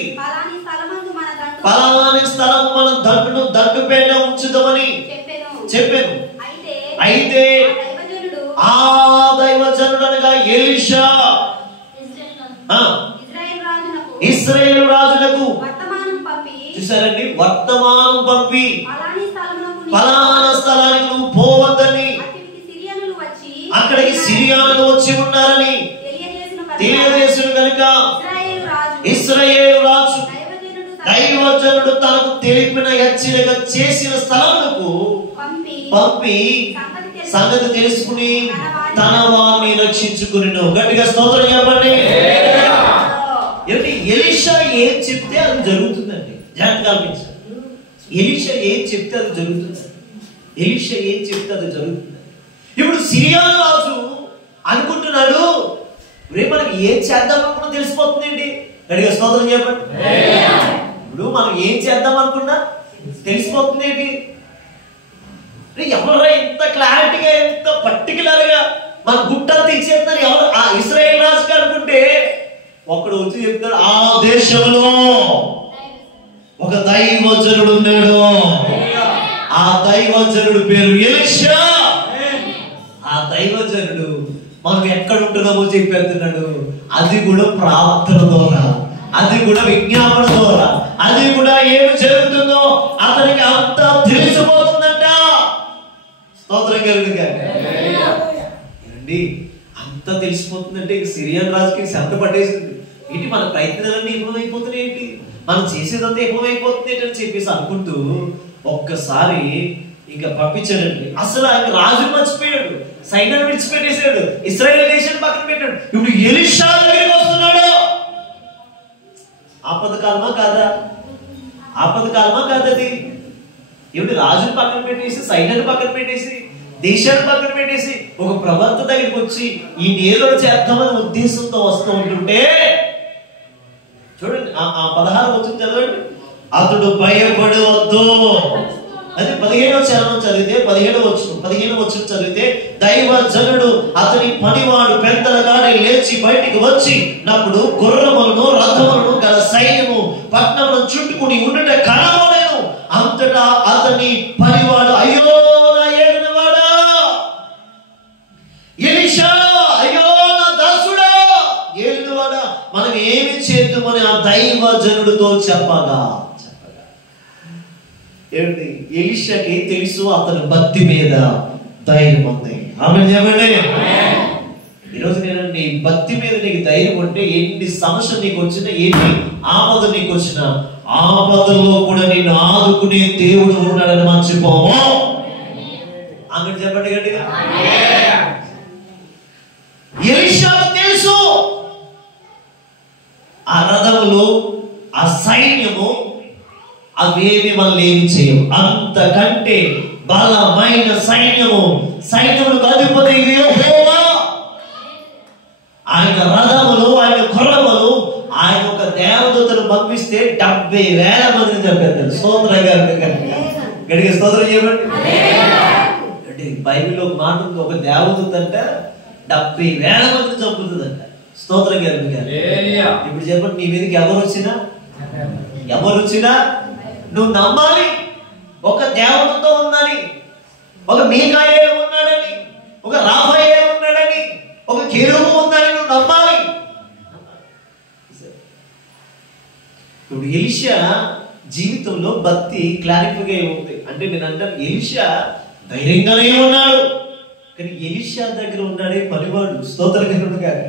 పలానా స్థలము మన దండుపేట ఉంచుదామని చెప్పాను. అయితే ఆ దైవజనుడు అనగా ఎలీషా ఇశ్రాయేలు రాజులకు చూసారండి వర్తమానం పంపి పలానా స్థలానికి నువ్వు పోవద్దని, అక్కడికి సిరియానులు వచ్చి ఉన్నారని తెలియజేసిన కనుక ఇశ్రాయేలు రాజు దైవజనుడు తనకు తెలిపిన హెచ్చరిక చేసిన స్థలాలకు పంపి సంగతి తెలుసుకుని తన వారిని రక్షించుకుని. గట్టిగా స్తోత్రం చెప్పండి. ఎలీషా ఏం చెప్తే అది జరుగుతుందండి. జాగ్రత్త గమనించండి. ఎలీషా ఏం చెప్తే అది జరుగుతుంది. ఎలీషా ఏం చెప్తే అది జరుగుతుంది. ఇప్పుడు సిరియా రాజు అనుకుంటున్నాడు, రేపు మనకి ఏం చేద్దాం అనుకున్నా తెలిసిపోతుందండి. గట్టిగా స్తోత్రం చెప్పండి. ఇప్పుడు మనం ఏం చేద్దాం అనుకున్నా తెలిసిపోతుంది ఏంటి. ఎవరా ఇంత క్లారిటీగా, ఇంత పర్టికులర్ గా మన గుట్టంతా ఇచ్చేస్తున్నారు ఎవరు? ఆ ఇశ్రాయేల్ రాజుకి అనుకుంటే ఒకడు వచ్చి చెప్తాడు, ఆ దేశంలో ఒక దైవజనుడు ఉన్నాడు, ఆ దైవజనుడు పేరు ఎలీషా. ఆ దైవజనుడు మనం ఎక్కడ ఉంటున్నామో చెప్పేస్తున్నాడు. అది కూడా ప్రార్థన ద్వారా, అది కూడా విజ్ఞాపన ద్వారా, అది కూడా ఏమి జరుగుతుందో అతనికి అంతా తెలిసిపోతుందంట. స్తోత్రం కలుగుగా. అంతా తెలిసిపోతుందంటే సిరియన్ రాజుకి శ్రద్ధ పట్టేసింది. ఏంటి మన ప్రయత్నాలన్నీ విఫలమైపోతున్నాయి, ఏంటి మనం చేసేదంతా విఫలమైపోతుంది ఏంటని చెప్పేసి అనుకుంటూ ఒక్కసారి ఇంకా పంపించాడండి. అసలు ఆయన రాజు మర్చిపోయాడు, సైన్యాన్ని విడిచిపెట్టేశాడు, ఇశ్రాయేల్ దేశాన్ని పక్కన పెట్టాడు. ఇప్పుడు ఎలీషా దగ్గరికి వస్తున్నాడు. ఆపదకాలమా కాదా? ఆపదకాలమా కాదది? ఏమిటి రాజుని పక్కన పెట్టేసి, సైన్యాన్ని పక్కన పెట్టేసి, దేశాన్ని పక్కన పెట్టేసి ఒక ప్రవక్త దగ్గరికి వచ్చి ఈ ఏదో చేద్దామనే ఉద్దేశంతో వస్తూ ఉంటుంటే చూడండి, ఆ 16 వచ్చింది చదవండి. అతడు భయపడవద్దు. అది 15వ చరణం చదివితే 15వ వచనం చదివితే, దైవజనుడు అతని పనివాడు పెద్దల కాడ లేచి బయటికి వచ్చి నప్పుడు గుర్రములను రథములను గల సైన్యము పట్టణమును చుట్టుకుని ఉండుట కనబడెను. అంతటా అతని పనివాడు, అయ్యో నా ఏలినవాడా ఎలీషా, అయ్యో నా దాసుడా ఏలినవాడా, మనం ఏమి చేద్దామని ఆ దైవజనుడితో చెప్పగా ఏమిటి, ఎలీషాకి తెలుసు అతని భక్తి మీద ధైర్యం ఉంది. ఆమేన్ చెప్పండి. ఈరోజు నేను నీ భక్తి మీద నీకు ధైర్యం ఉంటే ఎన్ని సమస్యలు నీకు వచ్చినా, ఎన్ని ఆపద నీకు వచ్చినా, ఆపదలో కూడా నేను ఆదుకునే దేవుడు ఉన్నాడని మర్చిపోము. ఆమేన్ చెప్పండి గట్టిగా. ఎలీషాకు తెలుసు ఆ రథములు, ఆ సైన్యము అవేమి మనల్ని ఏమి చేయవు. అంతకంటే బలమైన సైన్యములకు అధిపతి యెహోవా. ఆయన రథములు, ఆయన గుర్రములు, ఆయన ఒక దేవదూతను పంపిస్తే 70,000 మందిని చంపేస్తాడు. స్తోత్రం గడిగే స్తోత్రం చేయమండి. అంటే బైబిల్లో ఒక మాట ఉంది, ఒక దేవదూత అంట 70,000 మందిని చంపుతుందంట. స్తోత్రం గారు. ఇప్పుడు చెప్పండి, నీ మీదకి ఎవరు వచ్చినా నువ్వు నమ్మాలి. ఒక దేవతతో ఉందని, ఒక మీకాయేలు ఉన్నాడని, ఒక రాఫాయేలు ఉన్నాడని, ఒక కెరూబు ఉందని నువ్వు నమ్మాలి. ఇప్పుడు ఎలీషా జీవితంలో భక్తి క్లారిఫైగా ఉంది. అంటే నేను అంటాను, ఎలీషా ధైర్యంగానే ఉన్నాడు, కానీ ఎలీషా దగ్గర ఉన్నాడే పనివాడు. స్తోత్రం కాక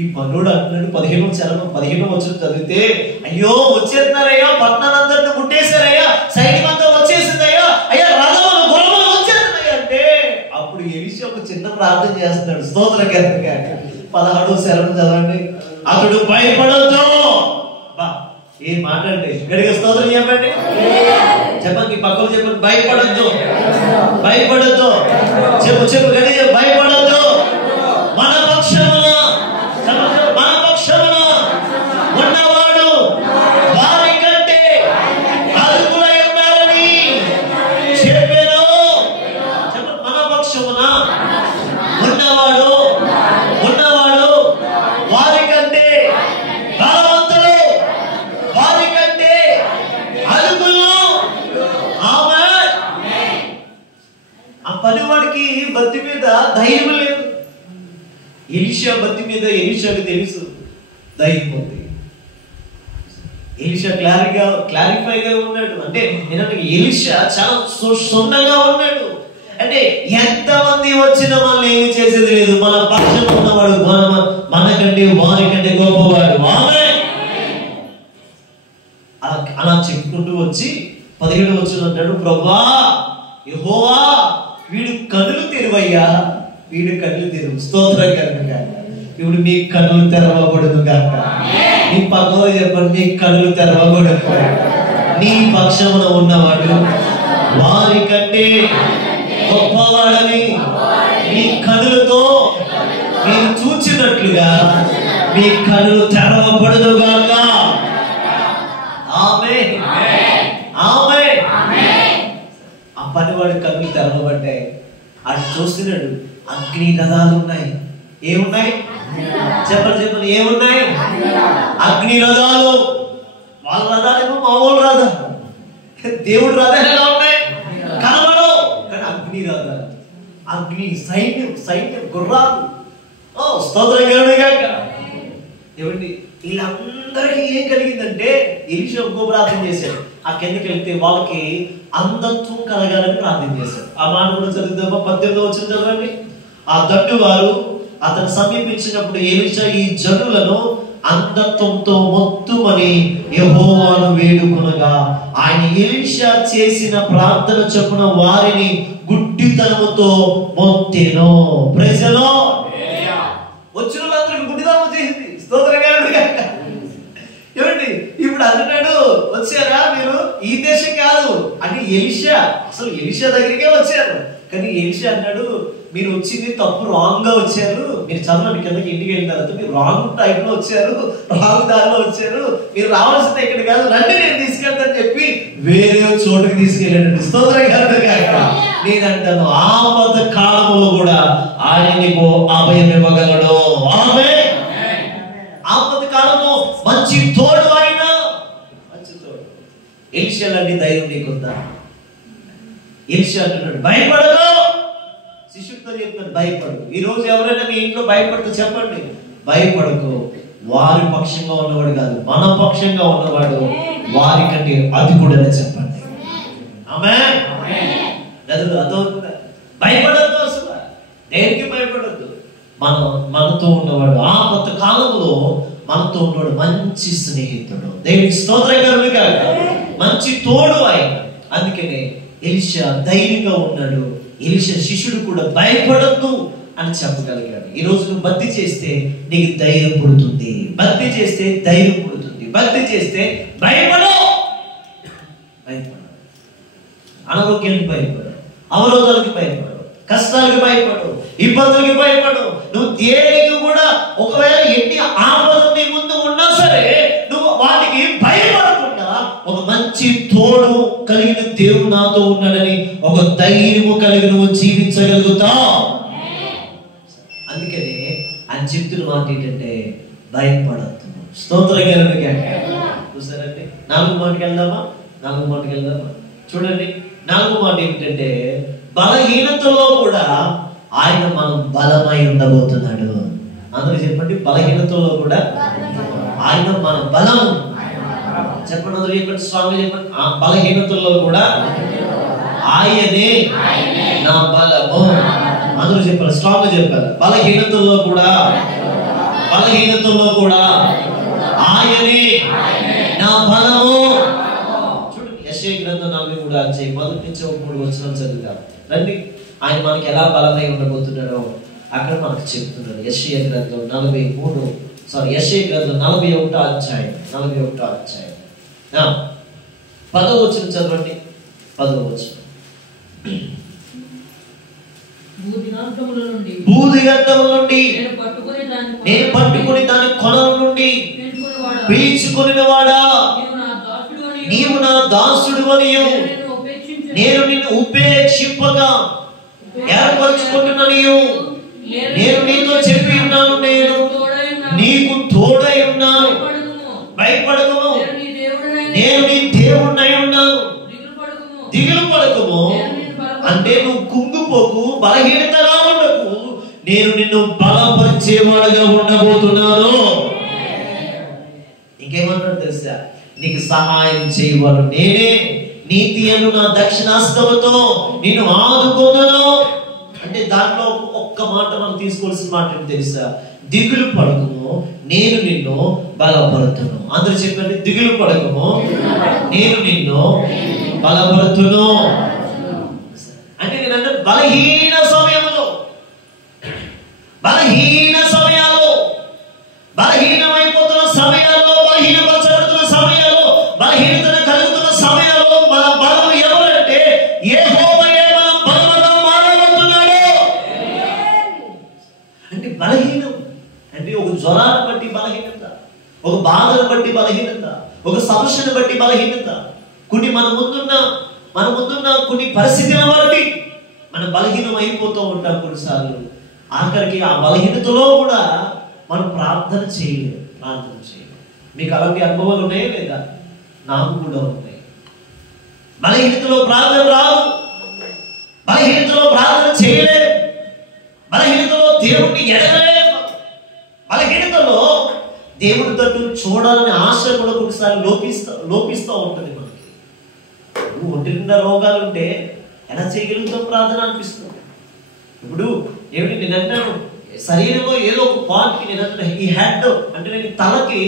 ఈ పనుడు అంటున్నాడు. 15వ చరణం 15వ వచనం చదివితే, అయ్యో వచ్చేస్తున్నారయ్యా, పట్టణాలందరినీ ముట్టేశారయ్యా, సైన్యం అంతా వచ్చేసిందయ్యా, అయ్యా రథములు గుర్రములు వచ్చేస్తున్నాయి అంటే అప్పుడు ఎలీషా ఒక చిన్న ప్రార్థన చేస్తున్నాడు. స్తోత్రం కాక 16వ చరణం చదవండి. అతడు భయపడొద్దు. ఏం మాట్లాడండి గడిగా స్తోత్రం చెప్పండి. చెప్పండి, పక్కన చెప్పండి, భయపడొద్దు. చెప్పు గడిగా, భయపడొద్దు. మన పక్షమున ఉన్నవాడు వారి కంటే అదుపులై ఉన్నారని చెప్పాను. చెప్పండి, మన పక్షమున ఉన్నవాడు వారి కంటే బలవంతుడు, వారి కంటే అదుపులు. ఆమేన్. ఆ పనివాడికి భక్తి మీద ధైర్యం లేదు. ఎలీషా భక్తి మీద ఎలీషాకు తెలుసు ధైర్యం ఉంది. ఎలీషా క్లారిఫైగా ఉన్నాడు. అంటే ఏంటంటే ఎలీషా చాలా సున్నగా ఉన్నాడు. అంటే ఎంతమంది వచ్చినా మనల్ని ఏమి చేసేది లేదు, మన పక్షం ఉన్నవాడు మనకంటే వారికంటే గొప్పవాడు. అలా చెప్పుకుంటూ వచ్చి 17వ వచనం అంటాడు, ప్రభువా యెహోవా వీడు కన్నులు తెరువయ్యా, వీడు కన్నులు తెరువు. స్తోత్రం కనుక ఇప్పుడు మీ కన్నులు తెరవకూడదు కాక. నీ పక్కన చెప్పండి, నీ కన్నులు తెరవకూడదు. నీ పక్షమున ఉన్నవాడు వారి కంటే గొప్పవాడని మీ కన్నులతో మీరు చూచినట్లుగా మీ కన్నులు తెరవకూడదు గాక. ఆమేన్. ఆ పనివాడి కన్నులు తెరవబడ్డాయి. అది చూస్తున్నాడు, అగ్ని రథాలు ఉన్నాయి. ఏమున్నాయి చెప్పండి, ఏమున్నాయి? అగ్ని రథాలు. వాళ్ళ రథాలేమో మామూలు రథాలు, దేవుడు రథాలు ఎలా ఉన్నాయి కనబడవు, కానీ అగ్ని రథాలు, అగ్ని సైన్యం గుర్రాలు. స్తోత్రం గాక. ఏమండి, వీళ్ళందరికీ ఏం కలిగిందంటే ఎలీషా ఇంకో ప్రార్థన చేశాడు. ఆ కిందకి వెళ్తే వాళ్ళకి అంధత్వం కలగాలని ప్రార్థన చేశాడు. ఆ మాట కూడా చదువుతామా? 18వ వచనం చదవండి. ఆ దండు వారు అతను సమీపించినప్పుడు ఎలీషా ఈ జనులను అంధత్వంతో మొత్తుమని యెహోవాను వేడుకొనగా ఆయన ఎలీషా చేసిన ప్రార్థన చొప్పున వారిని గుడ్డితనముతో మొత్తెను. Praise the lord. వచ్చిన వాళ్ళందరికీ గుడ్డితనం వచ్చేసింది. స్తోత్రం కలుగుగాక. ఏమండి ఇప్పుడు అంటున్నాడు, వచ్చారా మీరు? ఈ దేశం కాదు అని ఎలీషా, అసలు ఎలీషా దగ్గరికే వచ్చారు. కానీ ఎలీషా అన్నాడు, మీరు వచ్చింది తప్పు, రాంగ్ గా వచ్చారు. మీరు చదవండి కిందకి, ఇంటికి వెళ్ళిన తర్వాత మీరు రాంగ్ టైప్ లో వచ్చారు, రాంగ్ దారిలో వచ్చారు. మీరు రావాల్సింది ఇక్కడ కాదు, రండి నేను తీసుకెళ్తాను చెప్పి వేరే చోటుకి తీసుకెళ్ళాడు. స్తోత్రం కలుగుగాక. నేనంటాను, ఆపద కాలంలో కూడా ఆయన నీకు అభయం ఇవ్వగలడు. ఆమేన్. ఆపద కాలంలో మంచి తోడు ఆయన, మంచి తోడు. ఎలీషా లాంటి ధైర్యం నీకుందా? ఎలీషా అంటున్నాడు, భయపడదు. శిష్యుడితో చెప్తున్నాడు, భయపడదు. ఈ రోజు ఎవరైనా మీ ఇంట్లో భయపడుతూ చెప్పండి, భయపడకు. వారి పక్షంగా ఉన్నవాడు కాదు, మన పక్షంగా ఉన్నవాడు వారికంటే అధికుడని చెప్పండి. ఆమేన్. అదవుతుందా? భయపడద్దు, అసలు దేనికి భయపడద్దు. మనతో ఉన్నవాడు, ఆపద కాలంలో మనతో ఉన్నవాడు మంచి స్నేహితుడు. దేవునికి స్తోత్రం కలుగుగాక. మంచి తోడు ఆయన. అందుకనే ఎలీషా ధైర్యంగా ఉన్నాడు. ఎలీషా శిష్యుడు కూడా భయపడద్దు అని చెప్పగలిగాడు. ఈ రోజు నువ్వు భక్తి చేస్తే నీకు ధైర్యం పుడుతుంది. భక్తి చేస్తే ధైర్యం పుడుతుంది. భక్తి చేస్తే భయపడు. అనారోగ్యానికి భయపడు, అవరోధాలకి భయపడు, కష్టాలకి భయపడు, ఇబ్బందులకి భయపడు. నువ్వు దేనికి కూడా, ఒకవేళ ఎన్ని ఆపదలు నీ ముందు ఉన్నా సరే నువ్వు వాటికి భయపడకుండా ఒక మంచి తోడు కలిగిన దేవుడు నాతో ఉన్నాడని ఒక ధైర్యము కలిగి నువ్వు జీవించగలుగుతావు. అందుకనే ఆయన చెప్తున్న మాట ఏంటంటే భయపడద్దు. స్తోత్రం కలుగుగాక. చూసారండి, 4వ మాటకి వెళ్దామా? 4వ మాటకి వెళ్దామా? చూడండి, 4వ మాట ఏమిటంటే బలహీనతలో కూడా ఆయన మనం బలమై ఉండబోతున్నాడు. అందరూ చెప్పండి, బలహీనతలో కూడా ఆయన మన బలం. చెప్పండి, అందరూ చెప్పండి, స్వామి చెప్పండి. ఆ బలహీనతలో కూడా ఆయనే నా బలము. అందరూ చెప్పాలి, స్ట్రాంగ్ చెప్పాలి. బలహీనతల్లో కూడా ఆయనే నా బలము. చూడండి, యెషయా గ్రంథం 43వ అధ్యాయం 1 నుంచి 3 వచనాలు చదువుతాం రండి. ఆయన మనకి ఎలా బలమై ఉండబోతున్నాడో అక్కడ మనకు చెప్తున్నాడు. యెషయా గ్రంథం 41వ అధ్యాయం 10వ వచనం చదవండి. 10వ వచనం. భూదిగంధముల నుండి నేను పట్టుకుని దాని కొనల నుండి పీల్చుకుని వాడా, నీవు నా దాసుడు అనియు నేను నిన్ను ఉపేక్షింపగా ఏర్పరచుకుంటున్నాను. నేను నీతో చెప్పి ఉన్నాను, నేను నీకు తోడై ఉన్నాను, భయపడకము, నేను నీ దేవుడై ఉన్నాను, దిగులు పడకము. అంటే నువ్వు కుంగిపోకు, బలహీనతగా ఉండకు, నేను నిన్ను బలపరిచేవాడుగా ఉండబోతున్నాను. ఇంకేమన్నాడు తెలుసా? నీకు సహాయం చేయవాడు నేనే, నీతి అను నా దక్షిణాస్తముతో నిన్ను ఆదుకొనును. అంటే దాంట్లో ఒక్క మాట మనం తీసుకోవాల్సిన మాట ఏంటి తెలుసా? దిగులు పడకము, నేను నిన్ను బలపరుతును. అందరూ చెప్పండి, దిగులు పడకము, నేను నిన్ను బలపరుతును. అంటే నేనంటే బలహీన సమయంలో, బలహీనమైపోతున్న సమయాల్లో, బలహీనపరచబడుతున్న సమయాల్లో, బలహీనతను కలుగుతున్న సమయాల్లో మన బలం ఎవరంటే యెహోవాయే మన బలముగా మారబోతున్నాడు. అంటే బలహీనం అంటే ఒక జ్వరాన్ని బట్టి బలహీనత, ఒక బాధను బట్టి బలహీనత, ఒక సమస్యను బట్టి బలహీనత, కొన్ని మన ముందున్న కొన్ని పరిస్థితులను బట్టి మనం బలహీనం అయిపోతూ ఉంటాం. కొన్నిసార్లు ఆఖరికి ఆ బలహీనతలో కూడా మనం ప్రార్థన చేయలేము. మీకు అలాంటి అనుభవాలు ఉన్నాయా లేదా? నాకు కూడా ఉన్నాయి. బలహీనతలో ప్రార్థన రాదు, బలహీనతలో ప్రార్థన చేయలేము, బలహీనతలో దేవుడిని ఎడగలేము, బలహీనతలో దేవుడి తట్టు చూడాలనే ఆశ కూడా కొన్నిసార్లు లోపిస్తూ ఉంటుంది మనకి. ఒంటి నిండా రోగాలు ఉంటే ఎలా చేయగలుగుతాం ప్రార్థన అనిపిస్తుంది. ఇప్పుడు ఏమిటి నేను అంటాను, శరీరంలో ఏదో ఒక పార్ట్కి నేను ఈ హెడ్ అంటే నేను తలకి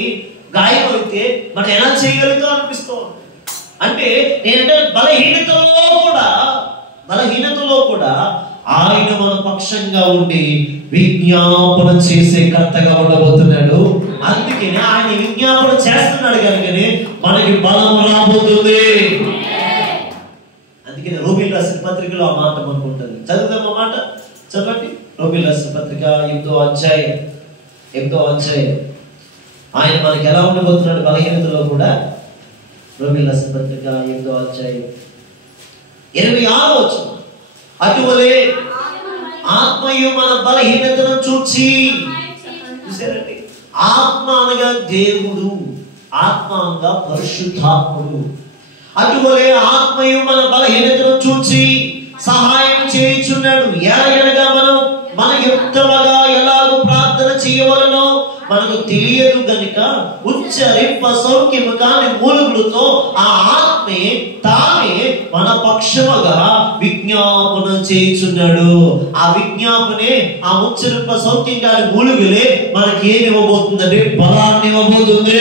గాయం అయితే మనం ఎలా చేయగలుగుతాం అనిపిస్తాం. అంటే నేనంటే బలహీనతలో కూడా ఆయన మన పక్షంగా ఉండి విజ్ఞాపన చేసే కర్తగా ఉండబోతున్నాడు. అందుకని ఆయన విజ్ఞాపన చేస్తున్నాడు కనుకనే మనకి బలం రాబోతుంది. అందుకని రోమీయులకు రాసిన పత్రికలో ఆ మాట మనకు ఉంటుంది. చదువుదాం ఆ మాట, చదవండి. రోమీయులకు రాసిన పత్రిక 8వ అధ్యాయం. ఆయన మనకి ఎలా ఉండబోతున్నాడు బలహీనతలో కూడా. రోమీయులకు రాసిన పత్రిక 8వ అధ్యాయం 26వ వచనం. అటువలే ఆత్మయు మన బలహీనతను చూచి, చూసారండి, ఆత్మ అనగా దేవుడు, ఆత్మ అనగా పరిశుద్ధాత్ముడు. అటువలే ఆత్మయు మన బలహీనతను చూచి సహాయం చేయుచున్నాడు. ఎలాగనగా మనం మన యుక్తముగా ఎలాగో ప్రార్థన చేయవలనో మనకు తెలియదు గనుక ఉచ్చరింప సౌఖ్యము కాని మూలుగులతో ఆ ఆత్మే తానే మన పక్షముగా విజ్ఞాపన చేయుచున్నాడు. ఆ విజ్ఞాపనే, ఆ ఉచ్చరింప సౌఖ్యం కాని మూలుగులే మనకి ఏమి ఇవ్వబోతుందంటే బలాన్ని ఇవ్వబోతుంది.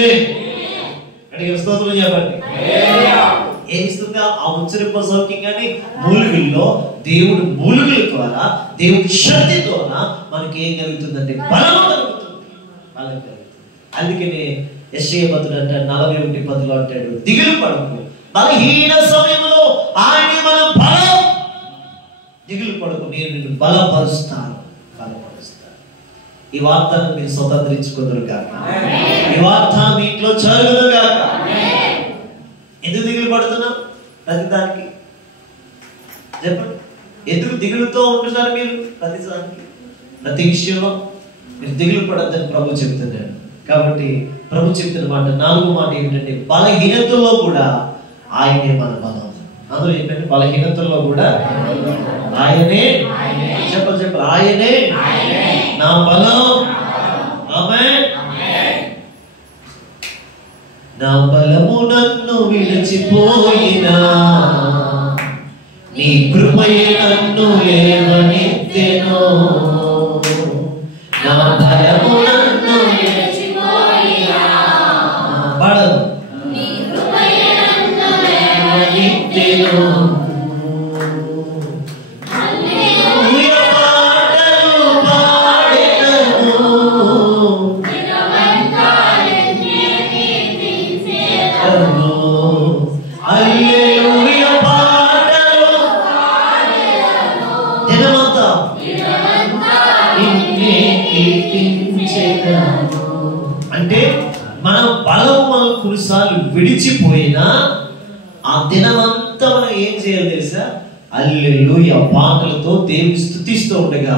అడిగిన స్తోత్రం చెప్పండి. ఏమిస్తుందా? ఆ ఉచ్చరింప సౌఖ్యం కానీ మూలుగుల్లో దేవుడు మూలుగుల ద్వారా, దేవుడి శక్తి ద్వారా మనకి ఏం కలుగుతుందంటే బలం కలుగుతుంది. అందుకనే యెషయా భక్తుడు అంటాడు 41:10 అంటాడు, దిగులు పడకు, బలహీన సమయంలో ఆయన మన బలం, దిగులు పడకు, నేను నిన్ను బలపరుస్తాను. ఈ వార్తను మీరు స్వతంత్రించుకుందరు కాక, ఈ వార్త మీ ఇంట్లో జరుగును కాక. ఎందుకు దిగులు పడుతున్నా? ప్రతిదానికి చెప్పండి. ఎందుకు దిగులుతో ఉంటున్నారు మీరు? ప్రతిదానికి, ప్రతి విషయంలో మీరు దిగులు పడద్దని ప్రభు చెప్తున్నాడు. కాబట్టి ప్రభు చెప్తున్న మాట, 4వ మాట ఏమిటంటే బలహీనతలో కూడా ఆయనే మన బలం. అందరూ చెప్పండి, బలహీనతలో కూడా ఆయనే. చెప్పండి, ఆయనే నా బలం. ఆమేన్. నా బలము నన్ను విడిచిపోయినా నీ కృపయే నన్ను లేవనెత్తెను. నా బలము నన్ను విడిచిపోయినా బలము నీ కృపయే నన్ను లేవనెత్తెను. అంటే మన బలం మనం కొన్నిసార్లు విడిచిపోయినా ఆ దినమంతా మనం ఏం చేయాలి తెలుసా? హల్లెలూయా పాటలతో దేవుని స్తుతిస్తూ ఉండగా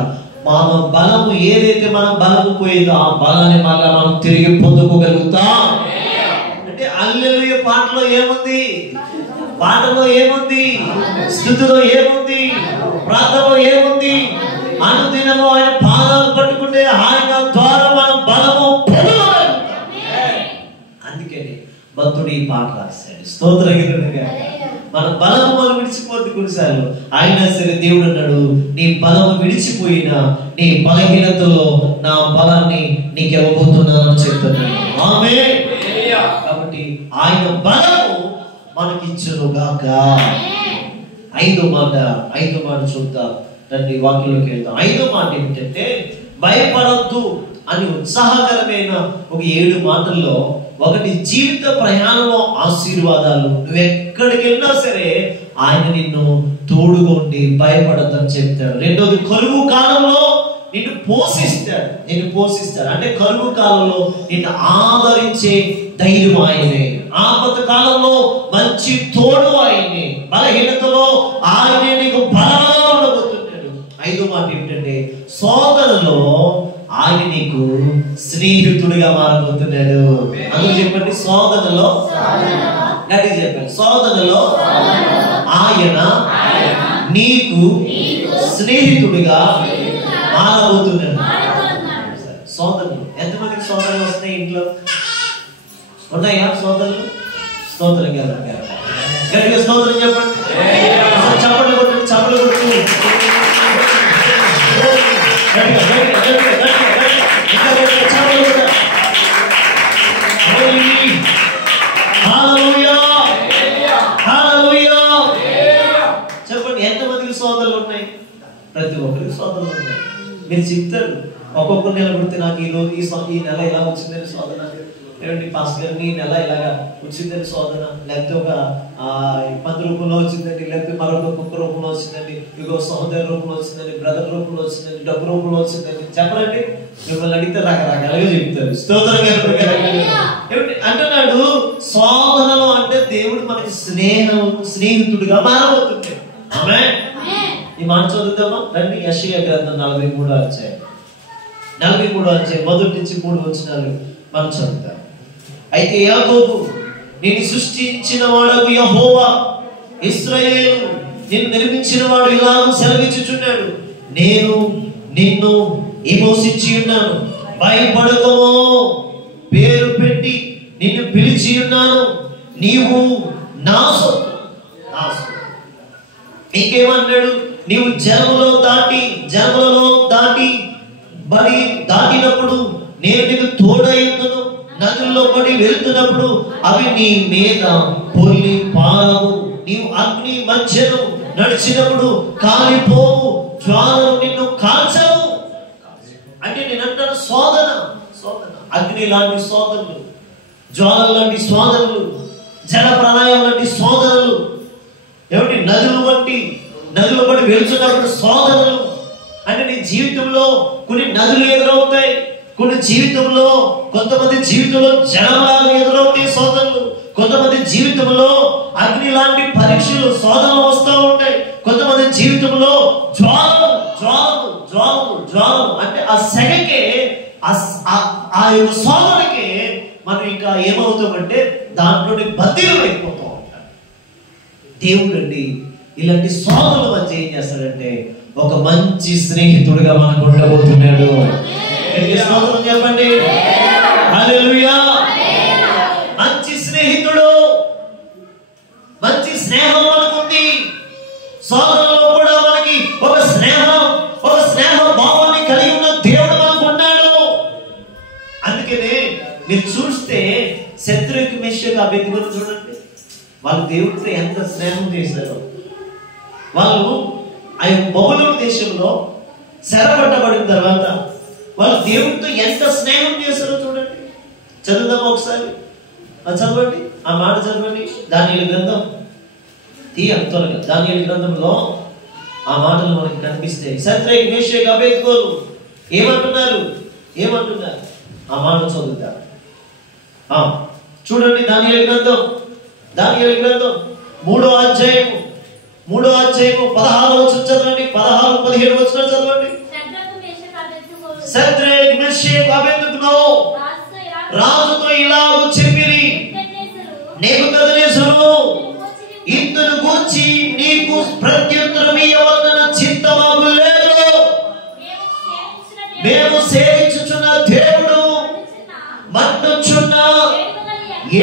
మన బలము ఏదైతే మనం బలము పోయేదో ఆ బలాన్ని మళ్ళా మనం తిరిగి పొందుకోగలుగుతాం. అంటే హల్లెలూయా పాటలో ఏముంది? పాటలో ఏముంది? స్తుతిలో ఏముంది? ప్రార్థనలో ఏముంది? అనుదినము ఆయన పాదాలు పట్టుకుంటే ఆయన ద్వారా మనం బలము పొందగలుగుతాం. అందుకని భక్తుడు ఈ పాట రాశాడు. స్తోత్రం. మన బలము మనం విడిచిపోద్ది కొన్నిసార్లు. అయినా సరే దేవుడు అన్నాడు, నీ బలము విడిచిపోయినా నీ బలహీనతలో నా బలాన్ని నీకు ఇవ్వబోతున్నానని చెప్తున్నాను. ఆమేన్. కాబట్టి ఆయన బలము మనకిచ్చును గాక. 5వ మాట చూద్దాం రండి, వాక్యంలోకి వెళ్దాం. 5వ మాట ఏమిటంటే భయపడొద్దు అని ఉత్సాహకరమైన ఒక 7 మాటల్లో ఒకటి, జీవిత ప్రయాణంలో ఆశీర్వాదాలు. నువ్వు ఎక్కడికి వెళ్ళినా సరే ఆయన నిన్ను తోడుగొండి, భయపడొద్దని చెప్తాడు. రెండోది, కరువు కాలంలో నిన్ను పోషిస్తాడు. అంటే కరువు కాలంలో నిన్ను ఆదరించే ధైర్యం ఆయనే. ఆపద కాలంలో మంచి తోడు ఆయనే. బలహీనతలో ఆయనే నీకు బలంగా ఉండబోతున్నాడు. 5వ మాట ఏమిటంటే శోధనలో ఆయన నీకు స్నేహితుడిగా మారబోతున్నాడు. అందరూ చెప్పండి, శోధనలో, గట్టిగా చెప్పండి, శోధనలో ఆయన నీకు స్నేహితుడిగా మారబోతున్నాడు. శోధనలు, ఎంతమందికి శోధనలు వస్తున్నాయి? ఇంట్లో ఉన్నాయా శోధనలు? స్తోత్రం కదా, గట్టిగా స్తోత్రం చెప్పండి. చప్పట్లు కొట్టు. ప్రతి ఒక్కరికి శోధనలు ఉన్నాయి. మీరు చెప్తారు, ఒక్కొక్కరు నిలబడితే నాకు ఈ నెల ఇలా వచ్చిందని శోధన, ఏమండి పాస్టర్ గారు ఈ నెల ఇలాగా వచ్చిందని శోధన, లేకపోతే ఒక 10 రూపంలో వచ్చిందండి, లేకపోతే మరొక కుక్క రూపంలో వచ్చిందండి, ఇంకో సహోదరి రూపంలో వచ్చిందండి, బ్రదర్ రూపంలో వచ్చిందండి, డబ్బు రూపంలో వచ్చిందండి. చెప్పరండి, మిమ్మల్ని అడిగితే రకరకాలుగా చెప్తారు. స్తోత్రం ఏమిటి అంటున్నాడు, శోధనలు అంటే దేవుడు మనకి స్నేహితుడిగా మారబోతుంది. ఆమేన్. ఈ మాట చదువుతామా రండి. యెషయా గ్రంథం 43వ అధ్యాయం 43వ అధ్యాయం 1 నుంచి 3 వచనాలు మనం చదువుతాం. అయితే యాకోబు నిన్ను సృష్టించిన వాడకు యెహోవా, ఇశ్రాయేలు నిన్ను నిర్మించిన వాడు ఇలాగూ సెలవిచ్చుచున్నాడు, నేను నిన్ను విమోచించి ఉన్నాను, భయపడకమో, పేరు పెట్టి నిన్ను పిలిచి ఉన్నాను, నీవు నా సొత్తు. ఇంకేమన్నాడు, నీవు జనములలో దాటినప్పుడు నేను నీకు తోడైందును, నదుల్లో పడి వెళ్తున్నప్పుడు అవి నీ మీద పొర్లి పారవు, నీవు అగ్ని మధ్యను నడిచినప్పుడు కాలిపోవు, జ్వాలలు నిన్ను కాల్చవు. అంటే నేను అంటాను, శోధన అగ్ని లాంటి శోధనలు, జ్వాలలు లాంటి శోధనలు, జల ప్రళయం లాంటి శోధనలు, ఏమిటి నదులు పడి వెళ్తున్నప్పుడు శోధనలు. అంటే నీ జీవితంలో కొన్ని నదులు ఎదురవుతాయి, కొన్ని జీవితంలో కొంతమంది జీవితంలో జలలాగా ఎదురవుతాయి శోధనలు, కొంతమంది జీవితంలో అగ్ని లాంటి పరీక్షలు శోధనలు వస్తూ ఉంటాయి, కొంతమంది జీవితంలో జ్వాలలు అంటే ఆ సెగకే ఆ యొక్క శోధనకే మనం ఇంకా ఏమవుతామంటే దాంట్లోని బద్దీలు అయిపోతూ ఉంటాం. దేవుడు అండి ఇలాంటి శోధనల మధ్య ఏం చేస్తాడంటే ఒక మంచి స్నేహితుడిగా మనకు ఉండబోతున్నాడు. స్తోత్రం చెప్పండి. హల్లెలూయా. మంచి స్నేహితుడు, మంచి స్నేహం మనకుంది. శోధనలో కూడా మనకి ఒక స్నేహ భావాన్ని కలిగి ఉన్న దేవుడు మనకు ఉన్నాడు. అందుకనే మీరు చూస్తే శత్రువుకి మెషకు అభ్యర్థి చూడండి, వాళ్ళు దేవుడితో ఎంత స్నేహం చేశారో. వాళ్ళు ఆ బబులోను దేశంలో చెరపట్టబడిన తర్వాత వాళ్ళు దేవుడితో ఎంత స్నేహం చేశారో చూడండి. చదువుదాం ఒకసారి, చదవండి ఆ మాట చదవండి. దానియేలు గ్రంథం త్వరగా దానియేలు గ్రంథంలో ఆ మాటలు మనకి కనిపిస్తాయి. శద్రక్ మేషక్ అబేద్నెగోలు ఏమంటున్నారు ఆ మాట చదువుతా చూడండి. దానియేలు గ్రంథం 3వ అధ్యాయం 16వ వచనం చదవండి, 16-17 వచనాలు చదవండి. శద్రక్ మేషక్ అబేద్నెగో రాజుతో ఇలాగూ చెప్పిరి, నెబుకద్నెజరు ఇందును గూర్చి నీకు ప్రత్యుత్తరం ఇయ్యవలన చింతమాగు లేదు. మేము సేవించుచున్న దేవుడు మండుచున్న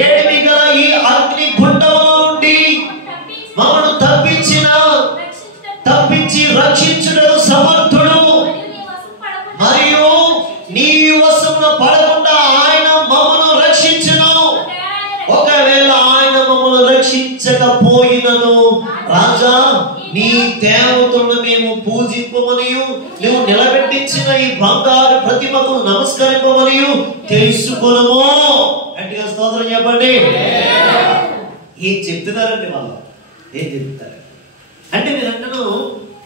ఏడిమి గల ఈ అగ్ని గుండములో నుండి మమ్మను తప్పించి రక్షించుటకు సమర్థుడు. మరియు నీ వశమున పడకుండా ఆయన మమ్మను రక్షించును. ఒకవేళ ఆయన మమ్మను రక్షించకపోయినను రాజా నీ దేవతలను మేము పూజింపమనియు నువ్వు నిలబెట్టించిన ఈ బంగారు ప్రతిమకు నమస్కరింపమనియు తెలుసుకొనుము. గట్టిగా స్తోత్రం చెప్పండి. ఏం చెప్తున్నారండి వాళ్ళు, ఏం చెప్తారు అంటే నేను అంటాను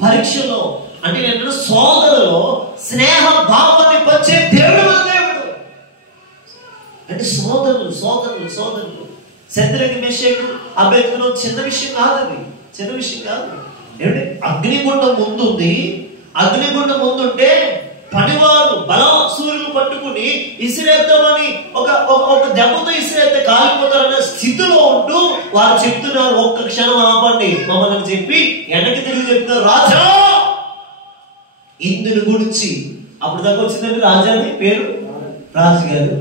పరీక్షలో, అంటే నేను అంటాను సోదరులో స్నేహ భావాన్ని పంచే దేవుడు మన దేవుడు. అంటే సోదరులు శద్రక్ మేషక్ అబేద్నెగో చిన్న విషయం కాదు. ఏమంటే అగ్నిగుండం ముందుంది. అగ్నిగుండం ముందుంటే పనివారు బలాసూరులు పట్టుకుని ఇసిరేద్దామని ఒక దెబ్బతో ఇసిరేస్తే కాలిపోతారన్న స్థితిలో ఉంటూ వారు చెప్తున్నారు, ఒక్క క్షణం ఆపండి మమ్మల్ని చెప్పి వెనక్కి తిరిగి చెప్తున్నారు, రాజా ఇందుని గురించి. అప్పుడు దాకా వచ్చిందండి రాజాని పేరు, రాజుగారు.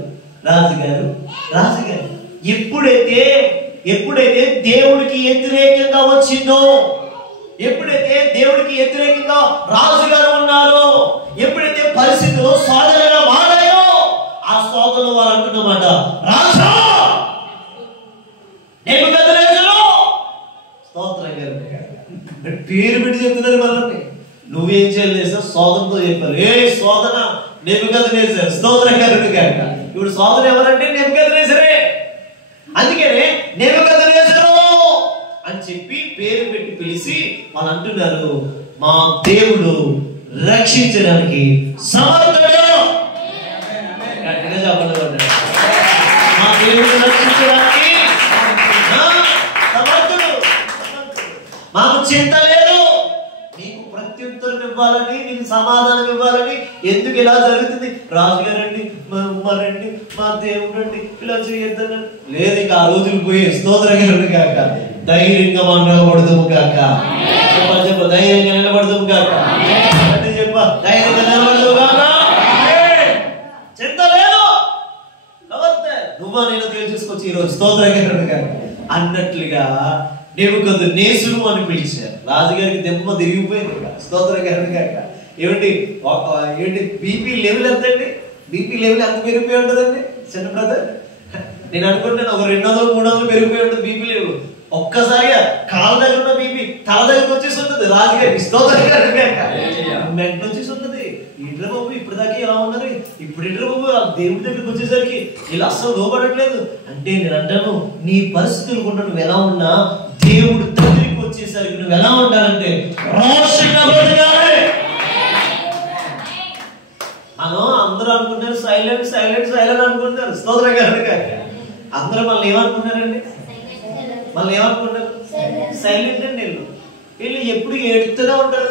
ఎప్పుడైతే దేవుడికి వ్యతిరేకంగా వచ్చిందో, ఎప్పుడైతే దేవుడికి వ్యతిరేకంగా రాజుగారు ఉన్నారో, ఎప్పుడైతే పరిస్థితులు సోదరుగా మారాయో ఆ సోదరులు వారు అంటున్నమాట, రాజా నెబుకద్నెజరు స్తోత్రం గారు పేరు పెట్టి చెప్తున్నారు. మనల్ని నువ్వేం చేయలేదు? శోధనతో చెప్పారు, ఏ శోధన నెబుకద్నెజరు స్తోత్రకరుడు గాక. ఇప్పుడు శోధన ఎవరంటే నెబుకద్నెజరే. అందుకనే నెబుకద్నెజరు అని చెప్పి పేరు పెట్టి పిలిచి వాళ్ళు అంటున్నారు, మా దేవుడు రక్షించడానికి సమర్థుడు. గట్టిగా చెప్పండి. మా దేవుడు రక్షించడానికి సమర్థుడు. మాకు చింత లేదు, నీకు ప్రత్యుత్తరం ఇవ్వాలని, నీకు సమాధానం ఇవ్వాలని. ఎందుకు ఇలా జరుగుతుంది? రాజుగారండి, మరండి, మా దేవుడు అండి, ఇలా చేయొద్దని లేదు. ఇంకా ఆ రోజులు పోయి స్తోత్రగారుడు కాక ధైర్యంగా మనం నిలబడదుము కాక. చెప్ప ధైర్యంగా నిలబడదుము కాక. అంటే చెప్ప ధైర్యంగా నిలబడదు కాక. చింత లేదు, నువ్వా నేను తేల్చేసుకొచ్చి ఈరోజు స్తోత్రగారుడు కాక అన్నట్లుగా నెబుకద్నెజరు అని పిలిచారు. రాజుగారికి దెమ్మ తిరిగిపోయింది. స్తోత్రగారుడు కాక. ఏమిటి బీపీ లెవెల్ ఎంతండి? బీపీ లెవెల్ ఎంత పెరిగిపోయి ఉంటుందండి చిన్న బ్రదర్? నేను అనుకుంటాను ఒక 200-300 పెరిగిపోయి ఉంటుంది బీపీ లెవెల్. ఒక్కసారిగా కాళ్ళ దగ్గర ఉన్న బీపీ తల దగ్గరకు వచ్చేసి ఉంటుంది రాజుగారికి. స్తోత్రగారుడు కాక మెంట వచ్చేసి ఉంటుంది. ఇట్ల బాబు ఇప్పుడు దాకా ఎలా ఉన్నారు, ఇప్పుడు ఇట్ల బాబు దేవుడి దగ్గరికి వచ్చేసరికి ఇలా అస్సలు లోపడట్లేదు అంటే నేను అంటాను, నీ పరిస్థితులు కూడా నువ్వు ఎలా ఉన్నా దేవుడు దగ్గరికి వచ్చేసరికి నువ్వు ఎలా ఉంటానంటే రోషంగా బ్రతకాలి. మనం అందరూ అనుకుంటారు సైలెంట్ సైలెంట్ సైలెంట్ అనుకుంటారు. స్తోత్రగారుడు కాక అందరూ మళ్ళీ ఏమనుకుంటారండి? మళ్ళీ ఏమనుకుంటారు? సైలెంట్ అండి. వీళ్ళు ఎప్పుడు ఏడుతూనే ఉంటారు,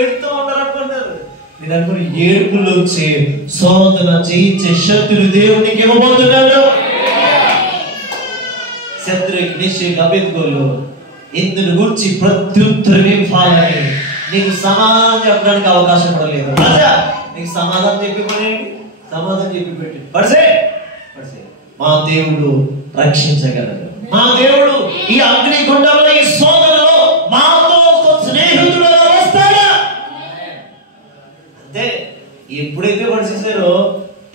ఏడుతూ ఉంటారు అనుకుంటారు. నేను అనుకుని ఏడుపులో వచ్చే శోధన జయించే శక్తులు దేవునికి ఇవ్వబోతున్నాడు. శత్రుఘ్న మేషక్ అబేద్నెగోలు ఇందుని గురించి ప్రత్యుత్తరం ఇవ్వాలని నీకు సమాధానం చెప్పడానికి అవకాశం పడలేదు. రాజా నీకు సమాధానం చెప్పి పడేయండి, సమాధానం చెప్పి పెట్టి పడిసే. మా దేవుడు రక్షించగలడు. మా దేవుడు ఈ అగ్నిగుండంలో ఈ శోధనలో మాతో స్నేహితుడుగా వస్తాడా? అంతే. ఎప్పుడైతే పడిచేసారో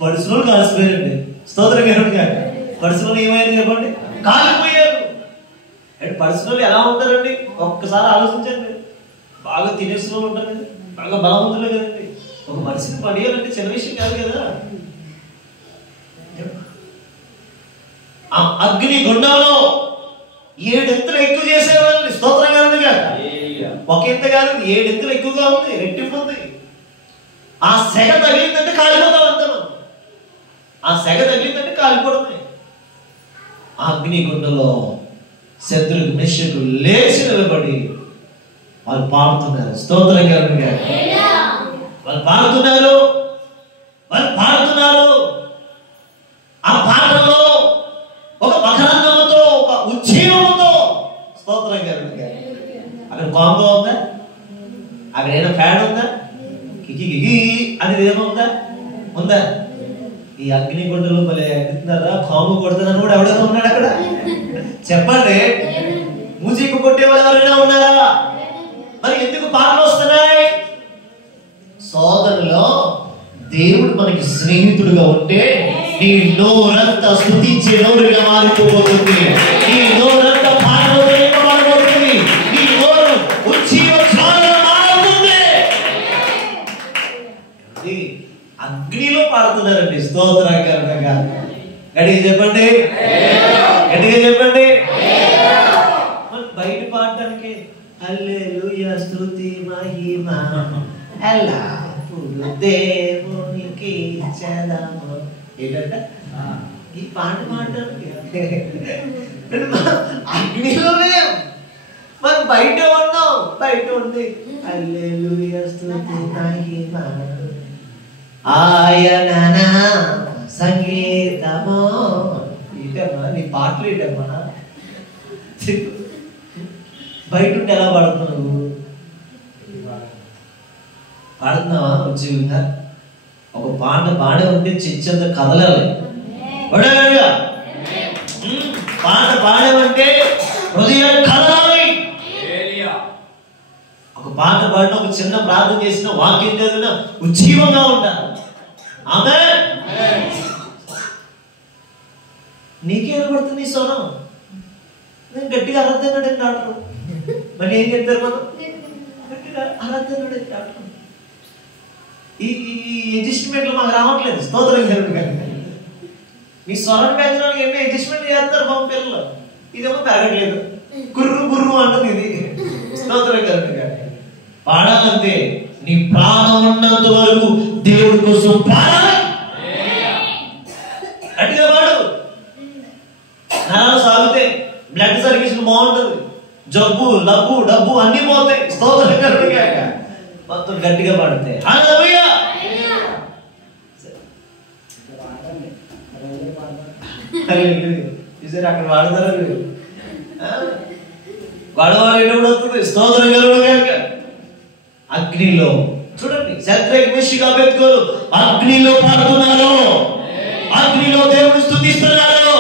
పడిసిన కాల్సిపోయారండి. స్తోత్రగారుడు కాక పడిసిన ఏమైంది చెప్పండి? కాలిపోయారు. అంటే పడిసిన ఎలా ఉంటారండి? ఒక్కసారి ఆలోచించండి. బాగా తినేసిన వాళ్ళు ఉంటారు కదా, బాగా బలవంతులే కదండి. ఒక మనిషిని పడేయాలంటే చిన్న విషయం కాదు కదా. ఆ అగ్ని గుండంలో 7 ఎత్తులు ఎక్కువ చేసేవాళ్ళని. స్తోత్రగారుడు కాక ఒక ఎత్తు కాదు, 7 ఎత్తులు ఎక్కువగా ఉంది, రెట్టింపు ఉంది. ఆ సెగ తగిలిందంటే కాలిపోతాం అంతా. ఆ సెగ తగిలిందంటే కాలిపోవడమే. ఆ అగ్ని గుండంలో శత్రుఘ్న మేషక్ లేచి నిలబడి వాళ్ళు పాడుతున్నారు. స్తోత్రగారుడు కాక వాళ్ళు పాడుతున్నారు. ఆ పాటలో ఒక మకరంగంతో, ఒక ఉజ్జీవంతో. స్తోత్రగారుడు కాక అక్కడ కాంగో ఉందా? అక్కడ ఏదైనా ఫ్యాన్ ఉందా? కికి కికి అనేది ఏమో ఉందా? ఈ అగ్నిగుండలు మళ్ళీ ఎడుతున్నారా? కాంగో కొడుతున్నాను కూడా ఎవడైనా ఉన్నాడు అక్కడ? చెప్పండి. మ్యూజిక్ కొట్టే వాళ్ళు ఎవరైనా ఉన్నారా? మరి ఎందుకు పాటలు వస్తున్నాయి? సోదరులో దేవుడు మనకి స్నేహితుడుగా ఉంటే నీ నోరంతా స్తుతించే నోరుగా మారిపోతుంది. నీ నోరంతా పాటలతో మారిపోతుంది. నీ నోరు ఉజ్జీవజ్వాలగా మారుతుంది. అగ్నిలో పాడుతున్నారండి. స్తోత్రగారుడు కాక గట్టిగా చెప్పండి, గట్టిగా చెప్పండి. బయట పాడటానికి హల్లెలూయా స్తుతి మహిమ ఎల్లప్పుడూ దేవునికి చెదము ఏంటంట ఈ పాట పాడటానికి. అగ్నిలోనే మనం బయట ఉన్నాం. బయట ఉంది హల్లెలూయా స్తుతి మహిమ ఆయన సంగీతమో. ఏంటమ్మా నీ పాటలు ఏంటమ్మా? బయట ఉంటే ఎలా పాడుతున్నావు? పాడుతున్నావా? ఉద్యోగంగా ఒక పాట ఉంటే చిచ్చంత కదలాలి. పాట పాడమంటే హృదయం కదలాలి. ఒక పాట పాడిన, ఒక చిన్న ప్రార్థన చేసిన, వాక్యం చదివిన ఉజ్జీవంగా ఉండాలి. ఆమేన్. నీకే వినబడుతుంది స్వరం, నేను గట్టిగా అరద్దన్నాడు డాక్టర్. మరి ఏం చెప్తారు మనం? గట్టిగా అరద్దన్నాడు డాక్టర్. ఈ అడ్జస్ట్మెంట్లు మాకు రావట్లేదు. స్తోత్రం కలుగుగా. మీ స్వరం పెంచడానికి ఏమో అడ్జస్ట్మెంట్ చేస్తారు బాబు పిల్లలు. ఇదేమో పెరగట్లేదు, కుర్రు కుర్రు అంటుంది ఇది. స్తోత్రం కలుగుగా. పాడాలంటే నీ ప్రాణం ఉన్నంత వరకు దేవుడి కోసం పాడాలి. గట్టిగా పాడు. నరాలు సాగితే బ్లడ్ సర్క్యులేషన్ బాగుంటుంది. జబ్బు లబ్బు డబ్బు అన్ని పోతాయి. స్తోత్రం కలుగుగా. మొత్తం గట్టిగా పాడితే హల్లెలూయా. అక్కడ వాడతారు వాడవాడు ఎప్పుడు వస్తుంది. స్తోత్రం కలుగుగా. అగ్నిలో చూడండి, శద్రక్ మెషక్ అబేద్నెగో అగ్నిలో పాడుతున్నారు. అగ్నిలో దేవుడు స్తుతిస్తున్నారు.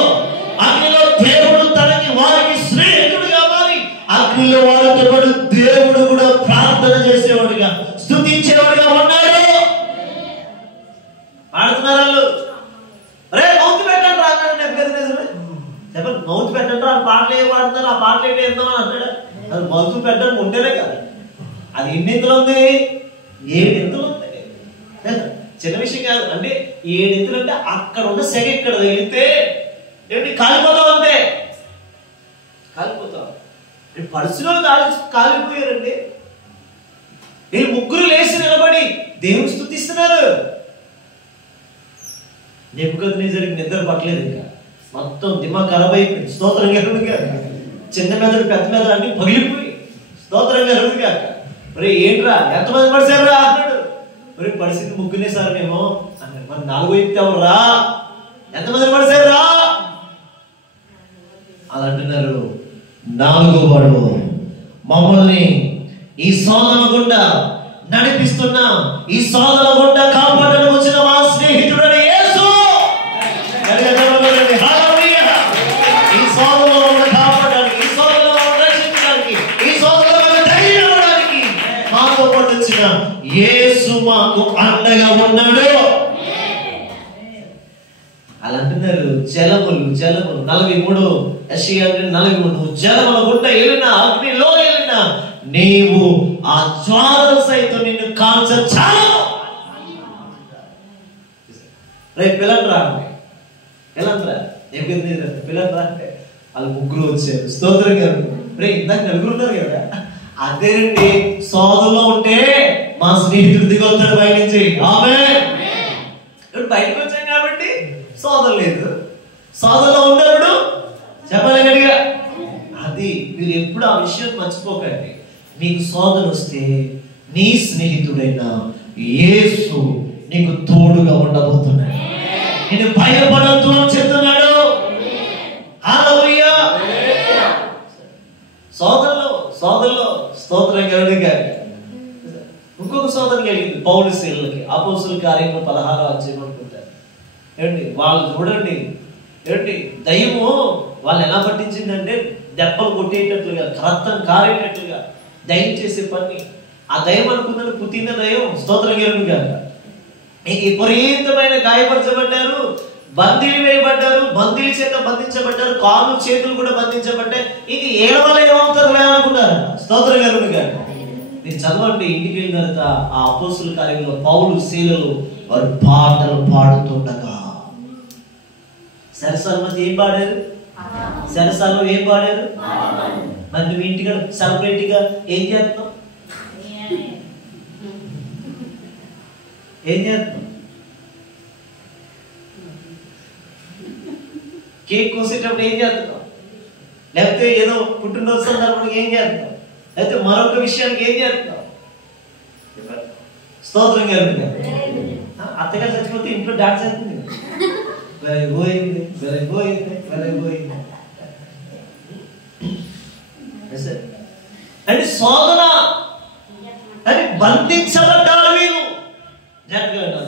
అగ్నిలో దేవుడు తనకి వారికి స్నేహితుడుగా మారి అగ్నిలో వారితో పాటు దేవుడు కూడా ప్రార్థన చేసేవాడుగా స్తుతించేవాడుగా ఉన్నాడు. పాడుతున్నారు. అరే మౌత్ పెట్టండి రా అన్నాడు నెబుకద్నెజరు. చెప్పండి, మౌత్ పెట్టండి రా. పాటలు ఏం పాడుతున్నారు, ఆ పాటలు ఏంటి ఏందో అని అంటాడు. అది మౌత్ పెట్టడం ఉంటేనే కదా. అది ఎన్ని ఇంతలు ఉంది? 7 ఇంతలు ఉంది. చిన్న విషయం కాదు. అంటే 7 ఇంతలు అంటే అక్కడ ఉన్న సెగ ఇక్కడ తగిలితే ఏంటి కాలిపోతావు. అంతే కాలిపోతావు. పడుసులో కాలిపోయారండి. వీళ్ళు ముగ్గురు లేచి నిలబడి దేవుని స్తుతిస్తున్నారు. నెబుకద్నెజరుకి నిద్ర పట్టలేదు. ఇంకా మొత్తం దిమాగ్ ఖరాబ్ అయిపోయింది. స్తోత్రం కలుగుగా. చిన్న మెదడు పెద్ద మెదడు అన్ని పగిలిపోయి. స్తోత్రం కలుగుగా. మరి ఏంట్రా ఎంతమంది పడిసారా అన్నాడు. మరి పరిస్థితి ముగ్గునే సార్ మేము అన్నాడు. మరి 4 వ్యక్తి ఎవరురా? ఎంతమంది పడిసారా? అలా అంటున్నారు. 4వ వాడు మమ్మల్ని ఈ శోధన గుండా నడిపిస్తున్న, ఈ శోధన గుండా కాపాడడానికి వచ్చిన మా స్నేహితుడని యేసు. హల్లెలూయా. ఈ శోధనలో ఉన్న కాపాడడానికి, ఈ శోధనలో రక్షించడానికి, ఈ శోధనలో ధైర్యపడడానికి మాతో పాటు వచ్చిన యేసు మాకు అండగా ఉన్నాడు. అలా అంటున్నారు. జలములు 43 యెషయా 43 జలముల గుండా వెళ్ళినా, అగ్నిలో వెళ్ళినా నీవు ఆ జ్వాలల సైతం నిన్ను కాల్చచాలు. రేపు పిల్లరా పిల్లరా అంటే వాళ్ళు ముగ్గురు వచ్చారు. స్తోత్రం గారు. రే ఇందాక 4 ఉన్నారు కదా. అదేనండి, సోదరులో ఉంటే మా స్నేహితుడు దిగొస్తాడు బయట నుంచి. ఆమేన్. ఇప్పుడు బయటకు వచ్చాం కాబట్టి సోదరు లేదు. సోదరులో ఉన్నప్పుడు చెప్పాలి గట్టిగా. అది మీరు ఎప్పుడు ఆ విషయం మర్చిపోకండి. నీకు సోదరు వస్తే నీ స్నేహితుడైన యేసు నీకు తోడుగా ఉండబోతున్నాడు. నేను భయపడద్దు అని చెప్తున్నాడు. హల్లెలూయా. సోదరులో స్తోత్రం కలుగుగా. ఇంకొక సోదరు కలిగింది పౌలు శీలకి. అపోస్తుల కార్యము 16వ అధ్యాయం అనుకుంటారు. ఏంటి వాళ్ళు చూడండి, ఏంటి దయ్యము వాళ్ళు ఎలా పట్టించిందంటే దెబ్బలు కొట్టేటట్లుగా, రక్తం కారేటట్లుగా దయ్యం చేసే పని. ఆ దయ్యం అనుకున్నది పుట్టిన దయ్యం. స్తోత్రం కలుగుగా. విపరీతమైన గాయపరచబడ్డారు, బందీలు వేయబడ్డారు, బందీల చేత బంధించబడ్డారు, కాళ్ళు చేతులు కూడా బంధించబడ్డాయి. ఇది ఏడవల ఏమవుతారు అనుకున్నారు. స్తోత్రం కలుగుగా. మీరు చదవండి, ఇంటికి వెళ్ళిన తర్వాత ఆ అపోస్తుల కార్యంలో పౌలు శీలలు వారు పాటలు పాడుతుండగా సరసాల మధ్య ఏం పాడారు? సరసాల్లో ఏం పాడారు? మరి నువ్వు ఇంటికి సపరేట్ గా ఏం చేస్తున్నావు? కేక్ కోసేటప్పుడు ఏం చేస్తున్నావు? లేకపోతే ఏదో పుట్టినరోజు సందర్భంగా ఏం చేస్తున్నావు? లేకపోతే మరొక విషయానికి ఏం చేస్తున్నావు? స్తోత్రం కలుగుగా. అత్తగారు చచ్చిపోతే ఇంట్లో డాన్స్ చేస్తుంది. పోయింది. అంటే శోధన అని బంధించబడ్డారు వీళ్ళు.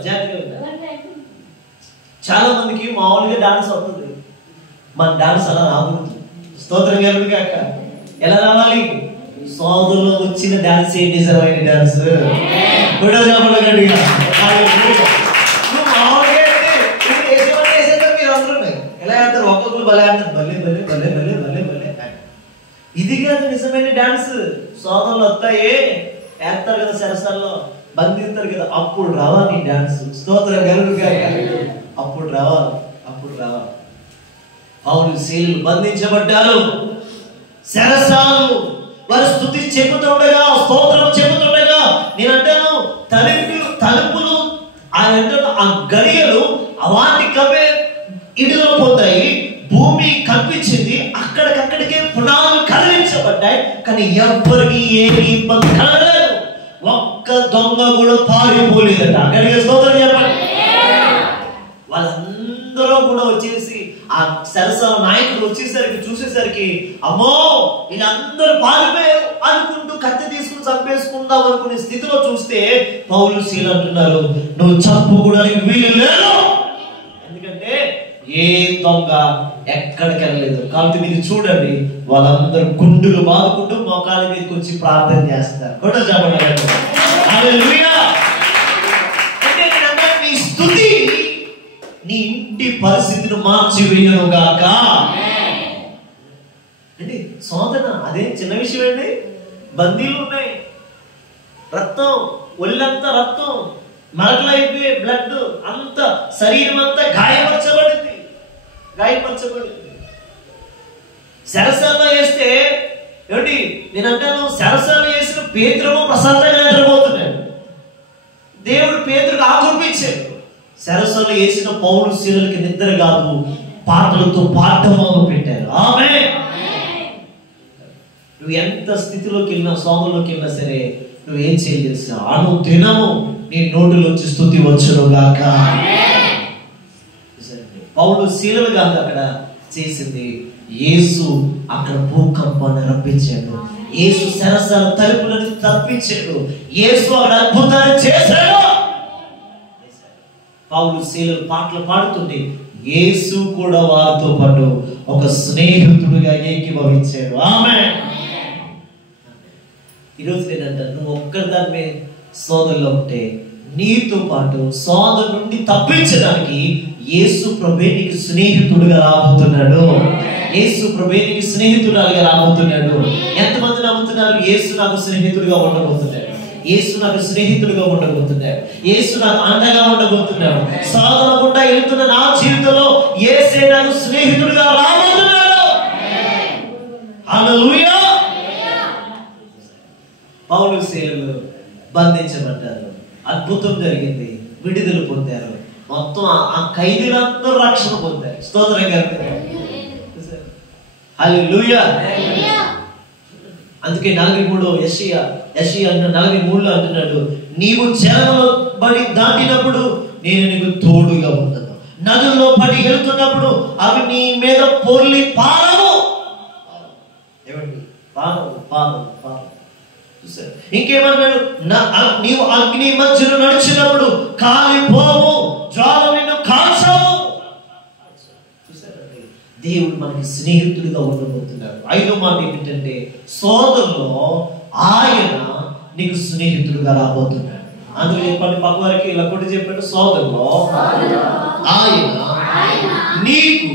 జాగ్రత్తగా. చాలా మందికి మామూలుగా డాన్స్ అవుతుంది, మన డాన్స్ అలా రాకూడదు. స్తోత్రం కలుగుగా. ఎలా రావాలి? సోదరులో వచ్చిన డాన్స్ ఏ నిజమైన డాన్స్. కూడా చెప్పగలిగా. ఎలా ఆడతారు? ఒక్కొక్కరు భలే ఆడతారు. భలే భలే భలే భలే భలే భలే భలే. సోదరులు వస్తాయి, వేస్తారు కదా సరసాల్లో, బంధిస్తారు కదా, అప్పుడు రావాలి నీ డాన్స్. స్తోత్రం కలుగుగా, అప్పుడు రావాలి, అప్పుడు రావాలి. పౌలు శీలులు బంధించబడ్డారు, సరసాలు, వారి స్తుతి చెబుతుండగా, స్తోత్రం చెబుతుండగా, నేను అంటాను తలుపులు ఆయన అంటాను ఆ గడియలు వాటి కవే ఇడుదల పోతాయి, భూమి కనిపించింది, అక్కడికక్కడికే పునాదులు కదిలించబడ్డాయి. కానీ ఎవ్వరికి ఏమి ఇబ్బంది కలగలేదు, ఒక్క దొంగ కూడా పారిపోలేదట. అక్కడికి స్తోత్రం చెప్పండి. వాళ్ళందరూ కూడా వచ్చేసి ఆ సరసాల నాయకుడు వచ్చేసరికి చూసేసరికి అమ్మో వీళ్ళందరూ పారిపోయారు అనుకుంటూ కత్తి తీసుకుని చంపేసుకుందాం అనుకునే స్థితిలో చూస్తే పౌలు శీల అంటున్నారు, నువ్వు చంపుకోవడానికి వీలు లేదు, ఎందుకంటే ఏ దొంగ ఎక్కడికి వెళ్ళలేదు. కాబట్టి మీరు చూడండి, వాళ్ళందరూ గుండులు బాదుకుంటూ మోకాళ్ళ మీదకి వచ్చి ప్రార్థన చేస్తారు. కూడా చెప్పండి. అంటే నీ స్తుతి నీ ఇంటి పరిస్థితిని మార్చి వేయనుగాక. అంటే శోధన అదే చిన్న విషయం అండి. బందీలు ఉన్నాయి, రక్తం, ఒళ్ళంతా రక్తం, మరకలైపోయి బ్లడ్ అంత శరీరం అంతా గాయపరచబడింది. సరసాల్లో వేస్తే ఏమిటి నేను అంటాను, సరసాలు వేసిన పేతురు ప్రశాంతంగా నిద్రపోతున్నాడు. దేవుడు పేతురుకు ఆకర్పించాడు. సరస్సులు వేసిన పౌలు శీలలకి నిద్ర కాదు, పాటలతో పాఠము పెట్టారు. ఆమేన్. నువ్వు ఎంత స్థితిలోకి వెళ్ళినా, సోమలోకి వెళ్ళినా సరే నువ్వేం చేయాల్సిన అను దినము నీ నోటిలోంచి స్తుతి వచ్చును గాక. పౌలు శీలలు కాదు అక్కడ చేసింది, యేసు అక్కడ భూకంపాన్ని రప్పించాడు, యేసు సరస్సాల తలుపులను తప్పించాడు, యేసు అక్కడ అద్భుతాన్ని చేశాడు. పౌలు శీలలు పాటలు పాడుతుంటే యేసు కూడా వారితో పాటు ఒక స్నేహితుడిగా ఏకీభవించాడు. ఆమేన్. ఈరోజు నేనంట నువ్వు ఒక్కదాన్ని సోదరులో ఉంటే నీతో పాటు సోదరు నుండి తప్పించడానికి యేసు ప్రభువే నీకు స్నేహితుడిగా రాబోతున్నాడు. యేసు ప్రభువే నీకు స్నేహితుడిగా రాబోతున్నాడు. ఎంతమంది నమ్ముతున్నారు యేసు నాకు స్నేహితుడిగా ఉండబోతున్నాడు, యేసు నాకు స్నేహితుడిగా ఉండబోతున్నాడు, యేసు నాకు అండగా ఉండబోతున్నాడు. సాధన గుండా వెళ్తున్న నా జీవితంలో యేసే నాకు స్నేహితుడిగా రాబోతున్నాడు. హల్లెలూయా. పౌలు శీలలు బంధించబడ్డారు, అద్భుతం జరిగింది, విడుదల పొందారు. మొత్తం ఆ ఖైదీలందరూ రక్షణ పొందారు. స్తోత్రం గారు. హల్లెలూయా. అందుకే 43 యెషయా 43 అంటున్నాడు, నీవు చెరలో పడి దాటినప్పుడు నేను నీకు తోడుగా ఉంటాను, నదుల్లో పడి వెళ్తున్నప్పుడు అవి నీ మీద పొర్లి పారవు. ఏమండి? పారవు. ఇంకేమన్నాడు, నీవు అగ్ని మధ్యలో నడిచినప్పుడు కాలిపోవు, జ్వాల నిన్ను కాల్చవు. దేవుడు మనకి స్నేహితుడిగా ఉండబోతున్నాడు. 5వ మాట ఏమిటంటే సోదరులో ఆయన నీకు స్నేహితుడిగా రాబోతున్నాడు. అందులో చెప్పండి, పక్క వారికి ఇలా కొట్టి చెప్పండి, సోదరులో ఆయన నీకు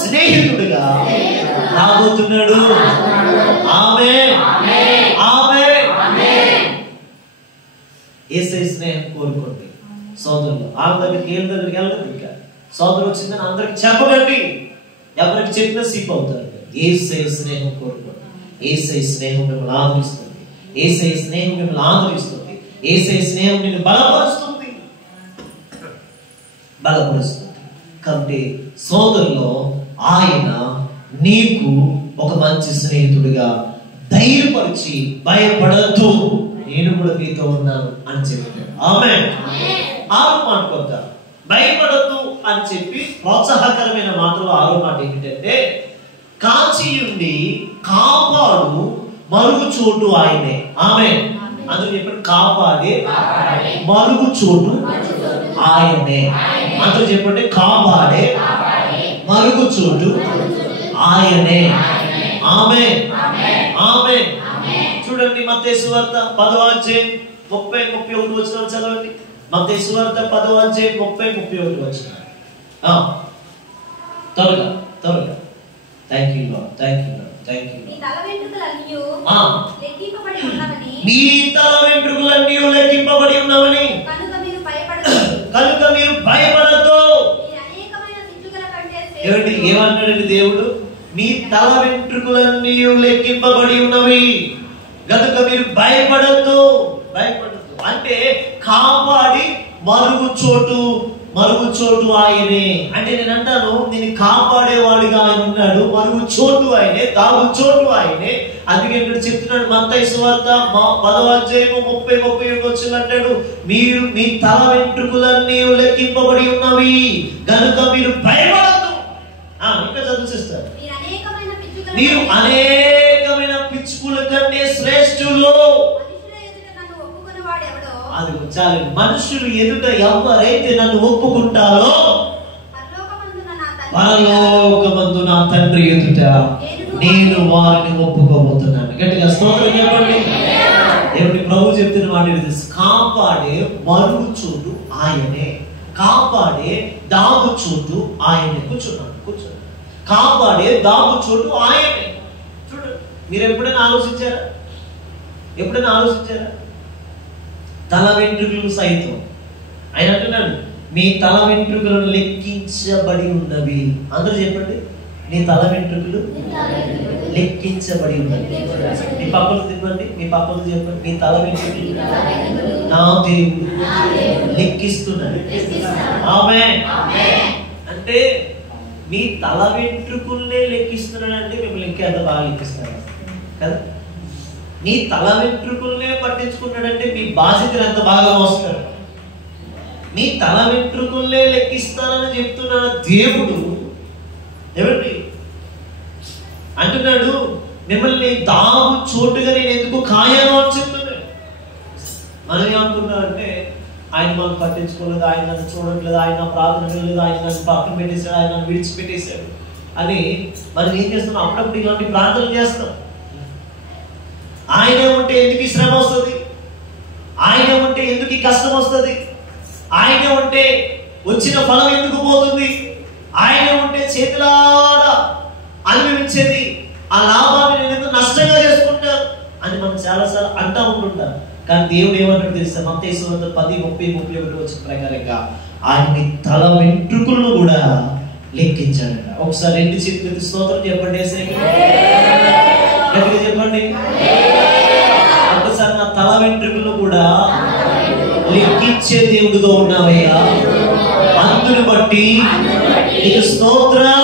స్నేహితుడిగా రాబోతున్నాడు. ఆమేన్. యేసయ్య స్నేహం కోరుకోండి సోదరులు. వాళ్ళ దగ్గరికి ఏళ్ళ దగ్గరికి వెళ్ళదు. ఇంకా సోదరు వచ్చిందని అందరికి చెప్పకండి, ఎవరికి చెప్పినా సీప్ అవుతారు. యేసయ్య స్నేహం కోరుకోండి. యేసయ్య స్నేహం మిమ్మల్ని ఆదరిస్తుంది, యేసయ్య స్నేహం మిమ్మల్ని ఆదరిస్తుంది, యేసయ్య స్నేహం నిన్ను బలపరుస్తుంది. కాబట్టి సోదరులో ఆయన నీకు ఒక మంచి స్నేహితుడిగా ధైర్యపరిచి భయపడద్దు, నేను కూడా మీతో ఉన్నాను అని చెప్పాడు. ఆమేన్. ఆరో మాట కొద్దా భయపడద్దు అని చెప్పి ప్రోత్సాహకరమైన మాటలు 6వ మాట ఏమిటంటే కాచియుండి కాపాడు మరుగు చోటు ఆయనే. ఆమేన్. అందులో చెప్పండి, కాపాడే మరుగు చోటు ఆయనే. అందులో చెప్పండి, కాపాడే మరుగు చోటు ఆయనే. ఆమేన్. చూడండి, మత్తయి సువార్త 10వ అధ్యాయం 30-31 వచనాలు చదవండి. మత్తయి సువార్త 10వ అధ్యాయం 30-31 వచనాలు. త్వరగా. Thank you lord. నీ తల వెంట్రుకలన్నీ లెక్కింపబడి ఉన్నవని కనుక మీరు భయపడదు. ఏమన్నాడండి దేవుడు? మీ తల వెంట్రుకలన్నీ లెక్కింపబడి ఉన్నవి కనుక మీరు భయపడద్దు. అంటే కాపాడి మరుగు చోటు ఆయనే. అంటే నేను అంటాను, నేను కాపాడేవాడిగా ఆయన ఉన్నాడు, మరుగు చోటు ఆయనే, దాగు చోటు ఆయనే. అందుకే ఇక్కడ చెప్తున్నాడు మత్తయి సువార్త 10వ అధ్యాయము 30-31 వచనం అంటాడు, మీరు మీ తల వెంట్రుకలన్నీ లెక్కింపబడి ఉన్నవి కనుక మీరు భయపడద్దు. ఇంకా చదువుస్తారు, మీరు అనేకమైన పిచ్చుకుల కంటే శ్రేష్ఠులు. అది చాలు. మనుషులు ఎదుట ఎవరైతే నన్ను ఒప్పుకుంటారో పరలోకమందు నా తండ్రి ఎదుట నేను వారిని ఒప్పుకోబోతున్నాను. గట్టిగా స్తోత్రం చెప్పండి. దేవుడి ప్రభు చెప్తున్న మాట ఇది, కాపాడే మరుగు చోటు ఆయనే, కాపాడే దాగు చోటు ఆయనే. కూర్చోండి. కాపాడే దాగు చోటు ఆయనే. చూడండి, మీరు ఎప్పుడైనా ఆలోచించారా? తల వెంట్రుకలు సైతం ఆయన అంటున్నాడు, మీ తల వెంట్రుకలను లెక్కించబడి ఉన్నవి. అందరూ చెప్పండి, నీ తల వెంట్రుకలు లెక్కించబడి ఉన్నవి. మీ పక్కలు తిప్పండి, చెప్పండి, మీ తల వెంట్రుకలు నా దేవుడు లెక్కిస్తున్నాడు. ఆమేన్. అంటే మీ తల వెంట్రుకలనే లెక్కిస్తున్నాడు అంటే మిమ్మల్ని ఇంకెంత బాగా లెక్కిస్తారు కదా. మీ తల వెంట్రుకలనే పట్టించుకున్నాడంటే మీ బాధ్యతలు ఎంత బాగా మోస్తాడు. మీ తల వెంట్రుకలనే లెక్కిస్తానని చెప్తున్నాడు దేవుడు. ఎవరి అంటున్నాడు, మిమ్మల్ని దాగు చోటుగా నేను ఎందుకు కాయను అని చెప్తున్నాడు. మనం ఏమనుకున్నాం అంటే, ఆయన మనం పట్టించుకోలేదు, ఆయన నన్ను చూడట్లేదు, ఆయన ప్రార్థన లేదు, ఆయన నన్ను పక్కన పెట్టేశాడు, ఆయన నన్ను విడిచిపెట్టేశాడు అని మనం ఏం చేస్తున్నాం? అప్పుడప్పుడు ఇలాంటి ప్రార్థనలు చేస్తాం. ఆయనే ఉంటే ఎందుకు శ్రమ వస్తుంది? ఆయనే ఉంటే ఎందుకు కష్టం వస్తుంది? ఆయనే ఉంటే వచ్చిన ఫలం ఎందుకు పోతుంది? ఆయనే ఉంటే చేతులారా అనుభవించేది ఆ లాభాన్ని నేను ఎందుకు నష్టంగా చేసుకుంటాను అని మనం చాలాసార్లు అంటూ ఉంటుంటాం. కానీ దేవుడు ఏమంటాడు తెలుసా? మత్తయి సువార్త 10:30-31 వచ్చిన ప్రకారంగా ఆయన తల వెంట్రుకలను కూడా లెక్కించాడట. ఒకసారి 2 చేతులెత్తి స్తోత్రం చెప్పండి. గట్టిగా చెప్పండి. ఒకసారి నా తల వెంట్రుకలు కూడా లెక్కించే దేవుడుగా ఉన్నావయ్యా, అందుని బట్టి నీకు స్తోత్రం.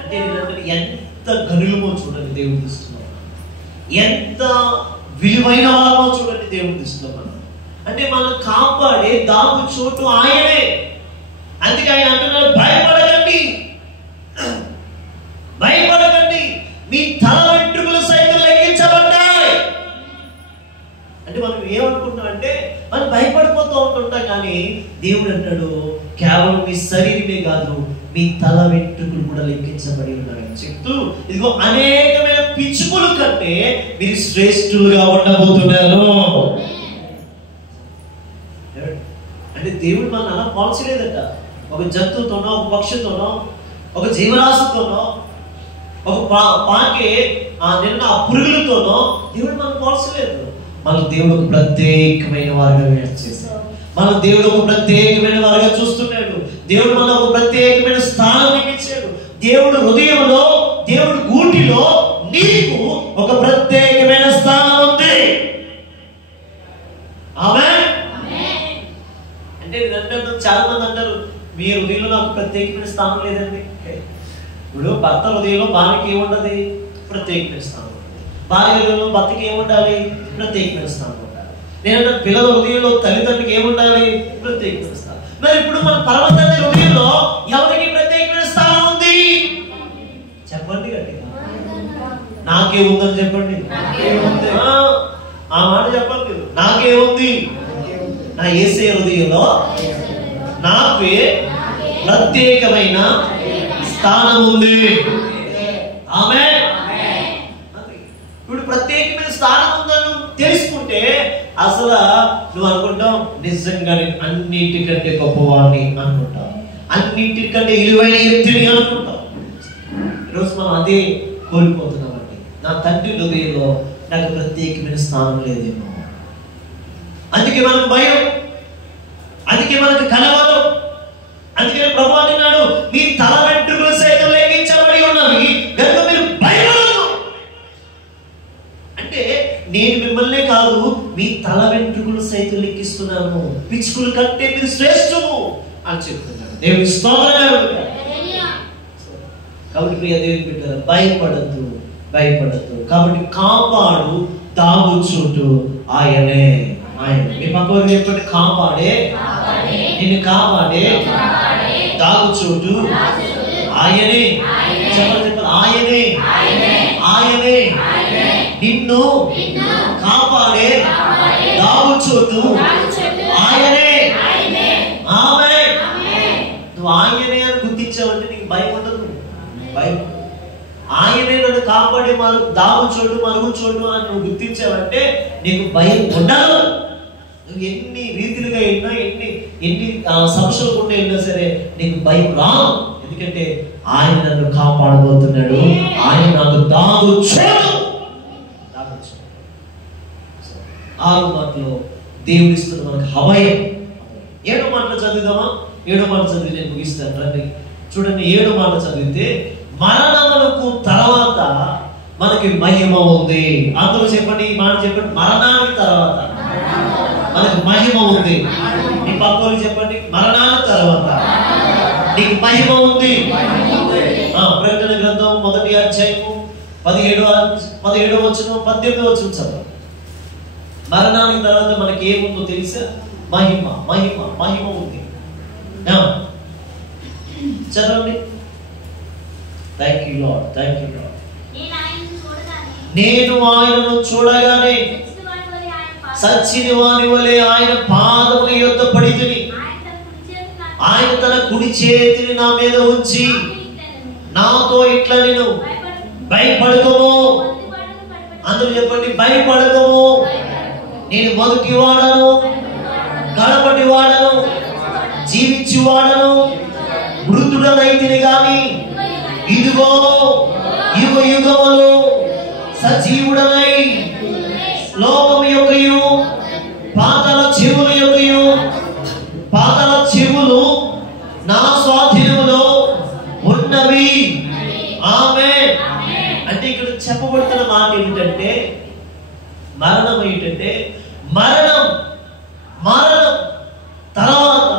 అంటే ఎంత గనులమో చూడండి దేవుడు దృష్టిలో, ఎంత విలువైన వాళ్ళమో చూడండి దేవుడి దృష్టిలో. అంటే మనం కాపాడే దాగు చోటు ఆయనే. అందుకే ఆయన అంటున్నారు, భయపడకండి, మీ తల వెంట్రుకలు సైతం లెక్కించబడ్డాయి. అంటే మనం ఏమనుకుంటున్నాం అంటే, మనం భయపడిపోతూ ఉంటుంటాం. కానీ దేవుడు అంటాడు, కేవలం మీ శరీరమే కాదు, మీ తల వెంట్రుకలు కూడా లెక్కించబడి ఉన్నారని చెప్తూ, ఇదిగో అనేకమైన పిచ్చుకల కంటే మీరు శ్రేష్ఠులుగా ఉండబోతున్నారు. అంటే దేవుడు మన అలా పోల్చలేదట. ఒక జంతువుతోనో, ఒక పక్షితోనో, ఒక జీవరాశితోనో, ఒక పాకే నిన్న పురుగులతోనో దేవుడు మనం పోల్చలేదు. మన దేవుడు ఒక ప్రత్యేకమైన వారిగా చేశాడు. మన దేవుడు ఒక ప్రత్యేకమైన వారిగా చూస్తున్నాడు. దేవుడు మన ఒక ప్రత్యేకమైన స్థానం ఇచ్చాడు. దేవుడు హృదయంలో, దేవుడు గూటిలో నీకు ఒక ప్రత్యేకమైన స్థానం ఉంది. ఆమేన్. అంటే చాలా మంది అంటారు, మీ హృదయంలో నాకు ప్రత్యేకమైన స్థానం లేదండి. ఇప్పుడు భర్త హృదయంలో భార్యకి ఏముండదు? ప్రత్యేకమైన స్థానం. భార్య హృదయంలో భర్తకి ఏముండాలి? ప్రత్యేకమైన స్థానం ఉండాలి. నేను పిల్లల హృదయంలో తల్లిదండ్రులకి ఏముండాలి? ప్రత్యేకమైన స్థానం. మరి ఇప్పుడు మన పరమ తండ్రి హృదయంలో ఎవరికి ప్రత్యేకమైన స్థానం ఉంది? చెప్పండి గట్టిగా. నాకే ఉందని చెప్పండి. ఆ మాట చెప్పండి. నాకే ఉంది. నా యేసయ్య హృదయంలో నాకే ప్రత్యేకమైన స్థానం ఉంది. ఆమేన్. ఇప్పుడు ప్రత్యేకమైన స్థానం ఉందని తెలుసుకుంటే అసలు నువ్వు అనుకుంటావు, నిజంగా అన్నిటికంటే గొప్పవాడిని అనుకుంటావు, అన్నిటికంటే విలువైన వ్యక్తిని అనుకుంటావు. ఈరోజు మనం అదే కోల్పోతున్నామండి. నా తండ్రి హృదయంలో నాకు ప్రత్యేకమైన స్థానం లేదేమో, అందుకే మనకు భయం, అందుకే మనకు కలవరం. అందుకే ప్రభు అంటున్నాడు, మీ తల వెంట్రుకలు సైతం లెక్కించబడి ఉన్నవి కనుక మీరు భయపడదు. అంటే నేను మిమ్మల్నే కాదు, మీ తల వెంట్రుకలు సైతం లెక్కిస్తున్నాను, పిచ్చుకుల కంటే మీరు శ్రేష్ఠము అని చెప్తున్నాడు. దేవుని స్తోత్రం. కాబట్టి ప్రియ దేవుని బిడ్డలారా, భయపడద్దు, భయపడద్దు. కాబట్టి కాపాడు దాగుచోటు ఆయనే. ఆయన మీ పక్కన చెప్పండి, కాపాడే, నిన్ను కాపాడే దాగుచోటు ఆయనే. చెప్పండి చెప్పండి, ఆయనే, ఆయనే నిన్ను కాపాడే దాగుచోటు ఆయనే. ఆమేన్. నువ్వు ఆయనే అని గుర్తించావంటే నీకు భయం ఉండదు. భయం, ఆయనే నన్ను కాపాడి దాగుచోటు మరుగుచోటు అని నువ్వు గుర్తించావంటే నీకు భయం ఉండదు. నువ్వు ఎన్ని రీతిలుగా వెళ్ళినా, ఎన్ని సమస్యలు కూడా వెళ్ళినా సరే నీకు భయం రాదు. ఎందుకంటే ఆయన నన్ను కాపాడబోతున్నాడు, ఆయన నాకు దాగుచోటు. 6 మాటలు దేవుడిస్తున్న మనకు అభయం. 7 మాటలు చదివిదామా? 7 మాటలు చదివి నేను ముగిస్తాను. రండి చూడండి, 7 మాటలు చదివితే మరణములకు తర్వాత మనకి మహిమ ఉంది. అందరూ చెప్పండి, ఈ మాట చెప్పండి, మరణానికి తర్వాత మనకు మహిమ ఉంది. మీ పక్కన చెప్పండి, మరణానికి తర్వాత నీకు మహిమ ఉంది. ప్రకటన గ్రంథం 1వ అధ్యాయము 17వ వచనం 18వ వచనం చదవండి. మరణానికి తర్వాత మనకి ఏముందో తెలుసా? మహిమ, మహిమ, మహిమ ఉంది. చదవండి. Thank you lord, thank you lord. నేను ఆయనను చూడగానే సచ్చిన వాని వలె ఆయన పాదముల యొద్ద పడితిని. ఆయన తన కుడి చేతిని నా మీద ఉంచి నాతో ఇట్లా, నేను భయపడకము. అందరూ చెప్పండి, భయపడకము. నేను మొదటి వాడను, కడపటి వాడను, జీవించి వాడను, మృతుడనైతిని గాని ఇదిగో యుగ యుగములు సజీవుడనై లోకము యొక్కయు పాతాళ చెవుల యొక్కయు, పాతాళ చెవులు నా స్వాధీనములో ఉన్నవి. ఆమేన్. అంటే ఇక్కడ చెప్పబడుతున్న మాట ఏమిటంటే, మరణం ఏంటంటే, మరణం తర్వాత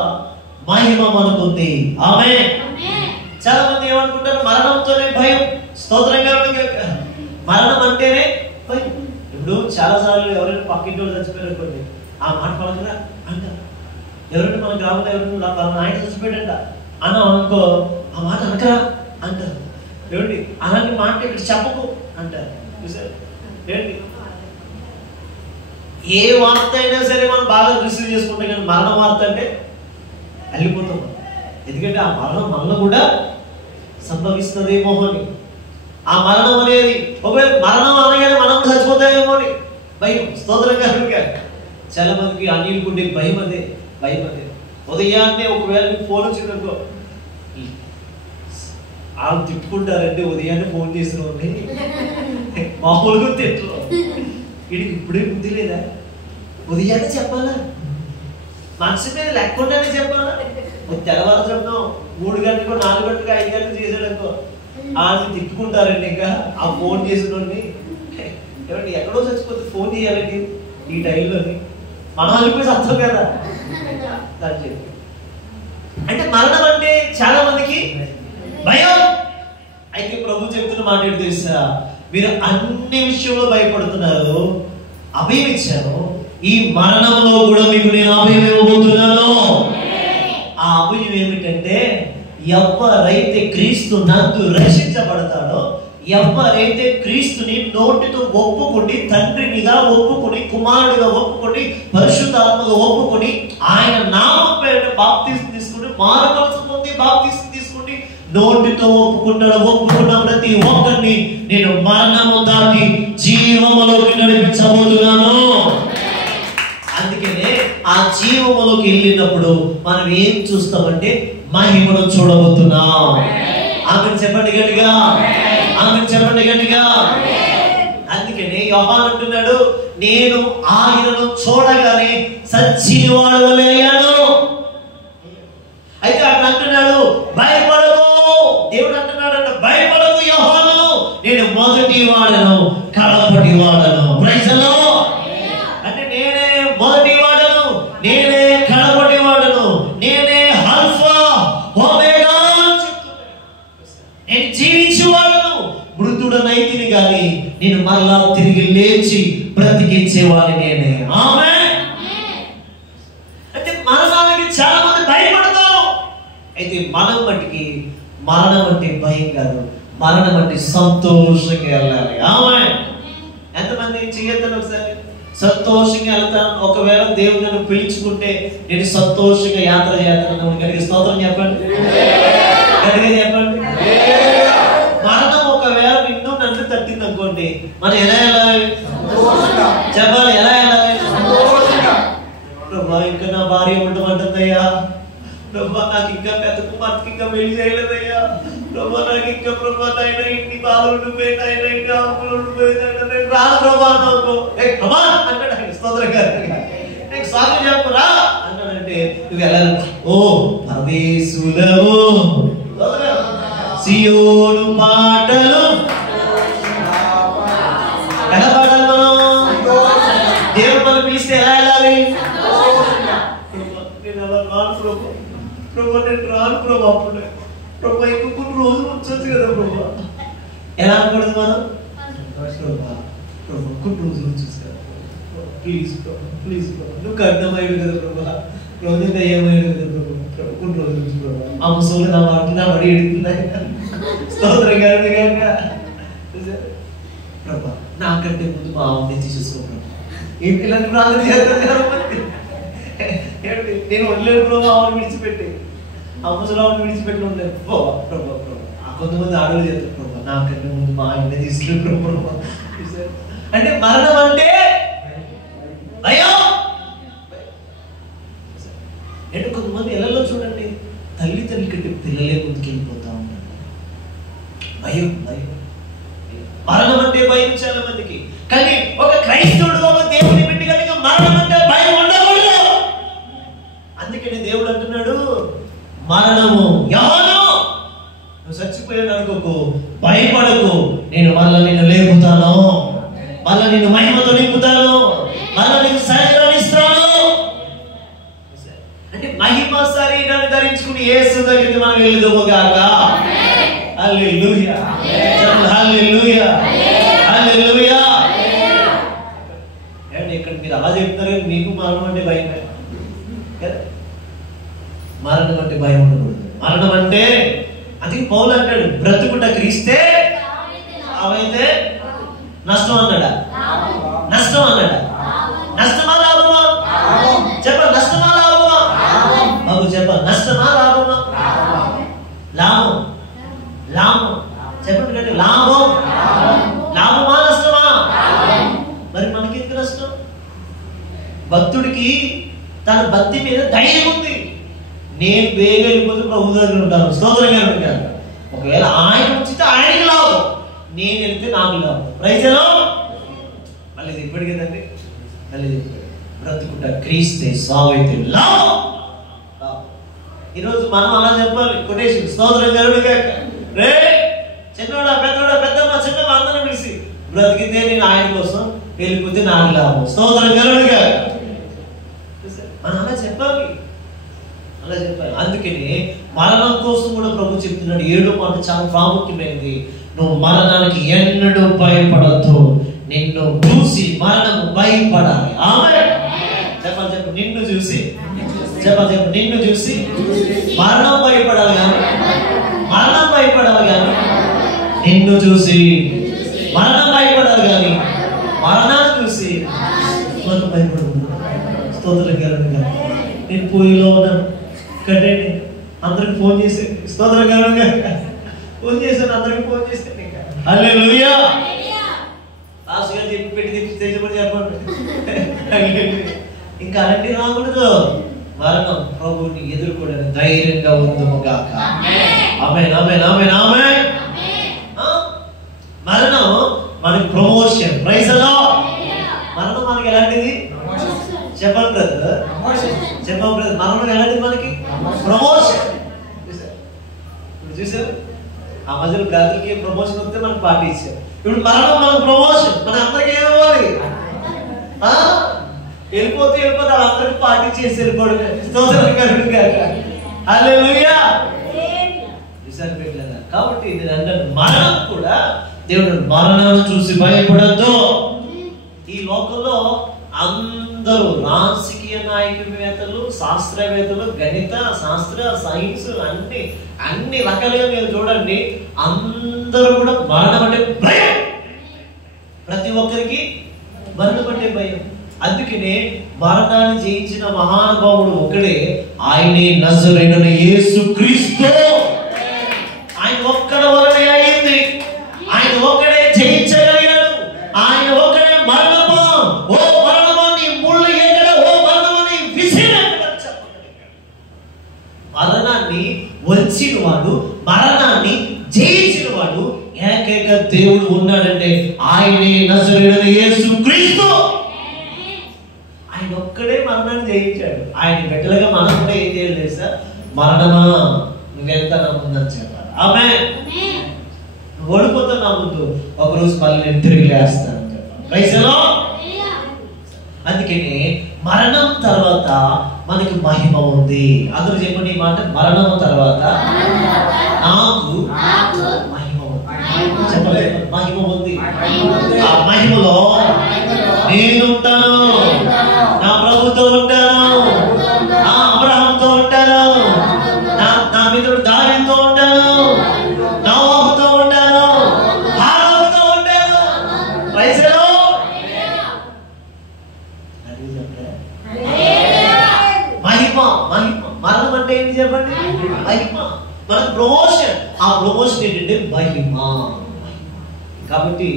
మహిమ మనకుంది. ఆమేన్. చాలా మంది ఏమనుకుంటారు, మరణంతోనే భయం. స్తోత్రంగా మరణం అంటేనే భయం. ఇప్పుడు చాలా సార్లు ఎవరైనా పక్కింటి వాళ్ళు చచ్చిపోయారు అనుకోండి, ఆ మాట పలకరా అంటారు. ఎవరైనా మన గ్రామంలో ఎవరైనా ఆయన చచ్చిపోయాడంట అన్నాం అనుకో, ఆ మాట అనకరా అంటారు. ఏమండి, అలాంటి మాట ఇక్కడ చెప్పకు అంటారు. చూసారు ఏంటి, ఏ వార్త అయినా సరే మనం బాగా రిసీవ్ చేసుకుంటాం, కానీ మరణ వార్త అంటే వెళ్ళిపోతాం. ఎందుకంటే ఆ మరణం మనలో కూడా సంభవిస్తుందేమో అని. ఆ మరణం అనేది ఒకవేళ మరణం అనగానే మనం కూడా చచ్చిపోతామేమో అని భయం. స్తోత్రంగా చాలా మందికి అన్నిటికి ఉండే భయం అదే, భయం అదే. ఉదయాన్నే ఒకవేళ మీకు ఫోన్ వచ్చిందనుకో, వాళ్ళు తిట్టుకుంటారంటే ఉదయాన్నే ఫోన్ చేసిన మామూలుగా తిట్లు. వీడికి ఇప్పుడే బుద్ధి లేదా, ఉదయాన్నే చెప్పాలా, మనసు మీద లేకుండానే చెప్పాలా. తెల్లవారుజామున 3 గంటలకు 4 గంటలకు 5 గంటలకు చేసాడనుకో, వాళ్ళు తిట్టుకుంటారండి. ఇంకా ఆ ఫోన్ చేసినోడిని ఏమంటే ఎక్కడో చచ్చిపోతే ఫోన్ చేయాలండి ఈ టైంలోని, మనం వెళ్ళిపోయి చస్తాం కదా అని చెప్పి. అంటే మరణం అంటే చాలా మందికి భయం. అయితే ప్రభు చెప్తున్న మాట ఏంటి తెలుసా, మీరు అన్ని విషయంలో భయపడుతున్నారు, అభయం ఇచ్చాను, ఈ మరణంలో కూడా మీకు నేను అభయం ఇవ్వబోతున్నాను. ఆ అభయం ఏమిటంటే, ఎవరైతే క్రీస్తు నందు రక్షించబడతాడో, ఎవరైతే క్రీస్తుని నోటితో ఒప్పుకొని, తండ్రినిగా ఒప్పుకొని, కుమారుడిగా ఒప్పుకొని, పరిశుద్ధాత్మగా ఒప్పుకొని, ఆయన నామం పేరున బాప్తిసం తీసుకుని, మారుమనసు పొంది బాప్తిసం తీసుకుని, నోటితో ఒప్పుకున్న ప్రతి ఒక్కరిని నేను మరణము దాటి జీవములోకి నడిపించబోతున్నాను. అందుకనే ఆ జీవములోకి వెళ్ళినప్పుడు మనం ఏం చూస్తామంటే మహిమను చూడబోతున్నాం. ఆమె చెప్పండి గట్టిగా. ఆమె చెప్పండి గట్టిగా. అందుకని యోహాను అంటున్నాడు, నేను ఆయనను చూడగానే సచ్చినవాడు వలె అయ్యాను. అయితే అక్కడ అంటున్నాడు, భయపడకు. దేవుడు అంటున్నాడు అంట, భయపడకు యోహాను, నేను మొదటి వాడను కడపటి వాడను. Praise the Lord. అంటే నేనే మొదటి వాడను, నేనే కడపటి వాడను, నేనే ఆల్ఫా ఒమేగా. నేను జీవించేవాడను, మృతుడనైతిని గాని నేను మరలా తిరిగి లేచి బ్రతికించేవాడిని నేనే. ఆమేన్. అంటే మరణానికి చాలా మంది భయపడతారు. అయితే మనం మట్టికి మరణం అంటే భయం కాదు, మరణం అంటే సంతోషంగా వెళ్ళాలి. ఆమేన్. ఎంతమంది చేయొద్దని ఒకసారి సంతోషంగా వెళ్తాను. ఒకవేళ దేవుడు నన్ను పిలుచుకుంటే నేను సంతోషంగా యాత్ర చేస్తాను. కనుక స్తోత్రం చెప్పండి, కనుక చెప్పండి. మరణం ఒకవేళ నిన్ను నన్ను తట్టింది అనుకోండి, మనం ఎలా వెళ్ళాలి చెప్పాలి? ఎలా వెళ్ళాలి? ప్రభా ఇంకా నా భార్య ఉండమంటుందయ్యా, ప్రభా నాకు ఇంకా పెద్ద కుమార్తెకి ఇంకా పెళ్లి చేయలేదయ్యా, ప్రభా నాకు ఇంకా ప్రభా అయినా ఇన్ని బాధలు ఉండిపోయినాయినా, ఇంకా అప్పులు ఉండిపోయినాయినా, నేను రాను ప్రభా నాకు అంటాడు ఆయన. స్తోత్రం గారు, నీకు సాగు చెప్పరా అంటాడంటే నువ్వు వెళ్ళాలి. ఓ పరదేశులవు సియోను పాటలు ఎలా పాడాలి మనం? దేవుడు మనం పిలిస్తే ఎలా వెళ్ళాలి? నేను అలా రాను ప్రభా, ప్రభా నేను రాను ప్రభా, అప్పుడే ప్రభా ఇంక కొన్ని రోజులు వచ్చొచ్చు కదా ప్రభా. ఎలా అనకూడదు మనం? ప్రభా ప్రభా కొన్ని రోజులు వచ్చేసి కదా, ప్లీజ్ ప్రభా, ప్లీజ్ ప్రభా, నువ్వు కఠినమయ్యాడు కదా ప్రభా, రోజు దయ్యమయ్యాడు కదా ప్రభా, ప్రభా కొన్ని రోజులు వచ్చి ప్రభా. ఆ ముసలు నా మాటలు నా పడి ఎడుతున్నాయి. స్తోత్రం గారు ప్రభా, నాకంటే ముందు మా ఆమె తీసేసుకో ప్రభా. ఏ పిల్లల్ని ప్రార్థన చేస్తున్నారు? నేను ఉండలేను ప్రభా, ఆమెను విడిచిపెట్టి, ఆ ముసలావుని విడిచిపెట్టి ఉండలేదు ప్రభా. ప్రభా ప్రభా కొంతమంది ఆడలు చేస్తారు ప్రభా, నాకంటే ముందు మా ఆయన తీసుకెళ్ళి ప్రభా. అంటే మరణం అంటే భయం. అంటే కొంతమంది ఇళ్లలో చూడండి, తల్లి కంటే పిల్లలే ముందుకెళ్ళిపోతా ఉంటారు. భయం భయం. మరణం అంటే భయం చాలా మందికి. కానీ ఒక క్రైస్తవుడు, ఒక దేవుని బిడ్డ కనుక మరణం అంటే భయం ఉండకూడదు. అందుకని దేవుడు అంటున్నాడు, మరణము యోహాను నువ్వు చచ్చిపోయాను అనుకోకు, భయపడకు, నేను మళ్ళా నిన్ను లేపుతాను, మళ్ళా నిన్ను మహిమతో నింపుతాను, మళ్ళా నీకు శరీరాన్ని ఇస్తాను. అంటే మహిమ శరీరాన్ని ధరించుకుని యేసు దగ్గరికి మనం వెళ్దాముగాక. హల్లెలూయా, హల్లెలూయా, హల్లెలూయా. ఇక్కడ మీరు అలా చెప్తారు కానీ మీకు మరణం అంటే భయం కదా. మరణం అంటే భయం ఉండకూడదు. మరణం అంటే అందుకే పౌలు అంటాడు, బ్రతుకుట క్రీస్తే అవైతే నష్టం అన్నాడా? నష్టం అన్నాడా? నష్టమా లాభమా? చెప్ప నష్టమా లాభమా? బాబు చెప్ప నష్టమా లాభమా? లాభం లాభం చెప్పండి కంటే లాభం. లాభమా నష్టమా? మరి మనకి ఎందుకు నష్టం? భక్తుడికి తన భక్తి మీద ధైర్యం ఉంది. నేను వేగ వెళ్ళిపోతే ప్రభు దగ్గర ఉంటాను. స్తోత్రంగా ఉంటాను. ఒకవేళ ఆయన వచ్చితే ఆయనకి లాభం, నేను వెళ్తే నాకు లాభం. Praise the Lord. మళ్ళీ చెప్పాడు కదండి, మళ్ళీ చెప్పాడు, బ్రతుకుట క్రీస్తే సావైతే లాభం. ఈరోజు మనం అలా చెప్పాలి. కొటేషన్ స్తోత్రం జరుగుగా. రే చిన్నోడా పెద్దోడా పెద్దమ్మ చిన్నమ్మ అందరం పిలిచి, బ్రతికితే నేను ఆయన కోసం, వెళ్ళిపోతే నాకు లాభం. స్తోత్రం జరుగుగా. మనం అలా చెప్పాలి, అలా చెప్పాలి. అందుకని మరణం కోసం కూడా ప్రభు చెప్తున్నాడు. 7వ మాట చాలా ప్రాముఖ్యమైనది. నువ్వు మరణానికి ఎన్నడూ భయపడద్దు, నిన్ను చూసి మరణము భయపడాలి. ఆమేన్. చెప్పాలి చెప్పు, నిన్ను చూసి చెప్పాలి చెప్పు, నిన్ను చూసి మరణం భయపడాలి కానీ, మరణం భయపడాలి కానీ, నిన్ను చూసి మరణం భయపడాలి కానీ, మరణాన్ని చూసి మనం భయపడదు. స్తోత్రం కలుగుగా. నేను పూరిలో ఉన్నాను కట్టండి, అందరికి ఫోన్ చేసి స్తోత్రం కలుగుగా. ఫోన్ చేశాను, అందరికి ఫోన్ చేశాను. హల్లెలూయా. లాస్ట్ గా చెప్పి పెట్టి తెచ్చిపడి చెప్పండి. ఇంకా అలాంటి రాకూడదు. మరణం ప్రభువుని ఎదుర్కోవడానికి ధైర్యంగా ఉందము గాక. Amen amen amen amen. Promotion. Praise the Lord. మరణం మనకి ఎలాంటిది? చెప్పండి బ్రదర్, చెప్పండి బ్రదర్, మరణం ఎలాంటిది మనకి? ప్రమోషన్. ఇప్పుడు చూసారు, ఆ మధ్యలో బ్రదర్కి ప్రమోషన్ వస్తే మనకు పార్టీ ఇచ్చారు. ఇప్పుడు మరణం మనకు ప్రమోషన్. మన అందరికీ ఏమవ్వాలి? వెళ్ళిపోతే వాళ్ళందరికీ పార్టీ చేసి వెళ్ళిపోవడమే. హల్లెలూయా. కాబట్టి ఇది అంటారు, మరణం కూడా దేవుడు మరణాన్ని చూసి భయపడద్దు. ఈ లోకంలో అందరూ రాజకీయ నాయకవేత్తలు, శాస్త్రవేత్తలు, గణిత శాస్త్ర, సైన్స్ అన్ని రకాలుగా మీరు చూడండి, అందరూ కూడా మరణం అంటే భయం. ప్రతి ఒక్కరికి మరణం అంటే భయం. అందుకనే మరణాన్ని జయించిన మహానుభావుడు ఒకడే, ఆయనే నజరేయుడైన యేసుక్రీస్తు. ఆయన ఒక్కడి వలనే అయింది. ఆయన ఒక్కడే జయించగలిగాడు. ఆయన ఒక్కడే మరణమా, ఓ మరణమా నీ ముళ్ళు ఎక్కడ, ఓ మరణమా నీ విసిరెక్కడ చెప్పగలిగాడు. మరణాన్ని వచ్చిన వాడు, మరణాన్ని జయించిన వాడు ఏకైక దేవుడు ఉన్నాడంటే ఆయనే నజరేయుడైన యేసుక్రీస్తు. ఆయన ఒక్కడే మరణాన్ని జయించాడు. ఆయన బిడ్డలుగా మనం కూడా ఏం చేయలేదు సార్? మరణమా నువ్వెంత నా ముందని చెప్పాలి. ఆమేన్. నువ్వు ఓడిపోతా నా ముందు, ఒకరోజు మళ్ళీ నేను తిరిగి లేస్తాను చెప్పాలి. Praise the Lord. అందుకని మరణం తర్వాత మనకి మహిమ ఉంది. అందరూ చెప్పండి ఈ మాట, మరణం తర్వాత నాకు మహిమ ఉంది. చెప్పండి, మహిమ ఉంది. ఆ మహిమలో నేను ఉంటాను, నా ప్రభుతో ఉంటాను, నా అబ్రహాముతో ఉంటాను, నా మిత్రుడు దావీదుతో ఉంటాను, నోవహుతో ఉంటాను, హారాముతో ఉంటాను. Praise the lord. మహిమ. మరణం అంటే ఏంటి చెప్పండి? మహిమ. మన ప్రమోషన్. ఆ ప్రమోషన్ ఏంటంటే మహిమ. కాబట్టి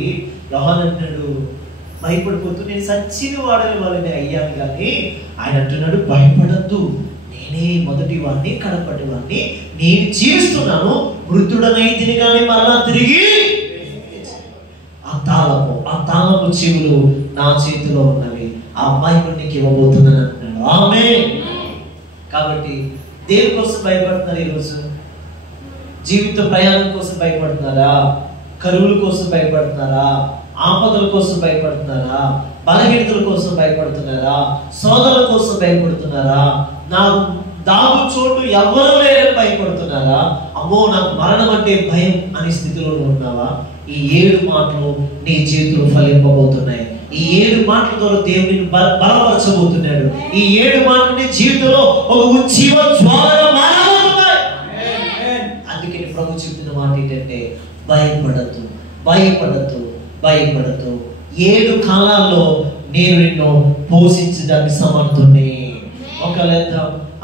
యోహాను అంటున్నాడు, భయపడిపోతూ నేను సచ్చిన వాడని వాళ్ళని అయ్యాను, కానీ ఆయన అంటున్నాడు భయపడద్దు, నేనే మొదటి వాడిని కడపటి వాడిని, నేను జీవిస్తున్నాను, మృతుడనైతిని కానీ మరలా తిరిగి ఆ తాళపు చెవులు నా చేతిలో ఉన్నవి, ఆ మహిమను నీకు ఇవ్వబోతున్నాను అంటున్నాడు. ఆమేన్. కాబట్టి దేని కోసం భయపడుతున్నారు ఈరోజు? జీవిత ప్రయాణం కోసం భయపడుతున్నారా? కరువుల కోసం భయపడుతున్నారా? ఆపదల కోసం భయపడుతున్నారా? బలహీనతల కోసం భయపడుతున్నారా? సోదరుల కోసం భయపడుతున్నారా? నా దాగు చోటు ఎవరు లేరని భయపడుతున్నారా? అమ్మో నాకు మరణం అంటే భయం అనే స్థితిలో ఉన్నావా? ఈ 7 మాటలు నీ జీవితంలో ఫలింపబోతున్నాయి. ఈ 7 మాటల ద్వారా దేవుడిని బలపరచబోతున్నాడు. ఈ 7 మాటలు నీ జీవితంలో ఒక ఉజ్జీవ జ్వాలగా మారబోతున్నాయి. అందుకని ప్రభు చెప్తున్న మాట ఏంటంటే భయపడద్దు, భయపడద్దు, భయపడద్దు. 7 కాలాల్లో నేను నిన్ను పోషించడానికి సమర్థుని.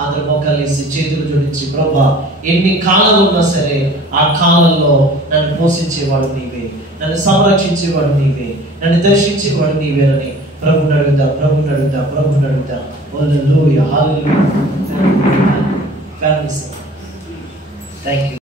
అందరూ మొక్కలేసి చేతులు జోడించి, ప్రభా ఎన్ని కాలాలు ఉన్నా సరే ఆ కాలంలో నన్ను పోషించేవాడు నీవే, నన్ను సంరక్షించేవాడు నీవే, నన్ను దర్శించేవాడు నీవేనని ప్రభుని అడుగుతా. హల్లెలూయా, హల్లెలూయా. థాంక్యూ.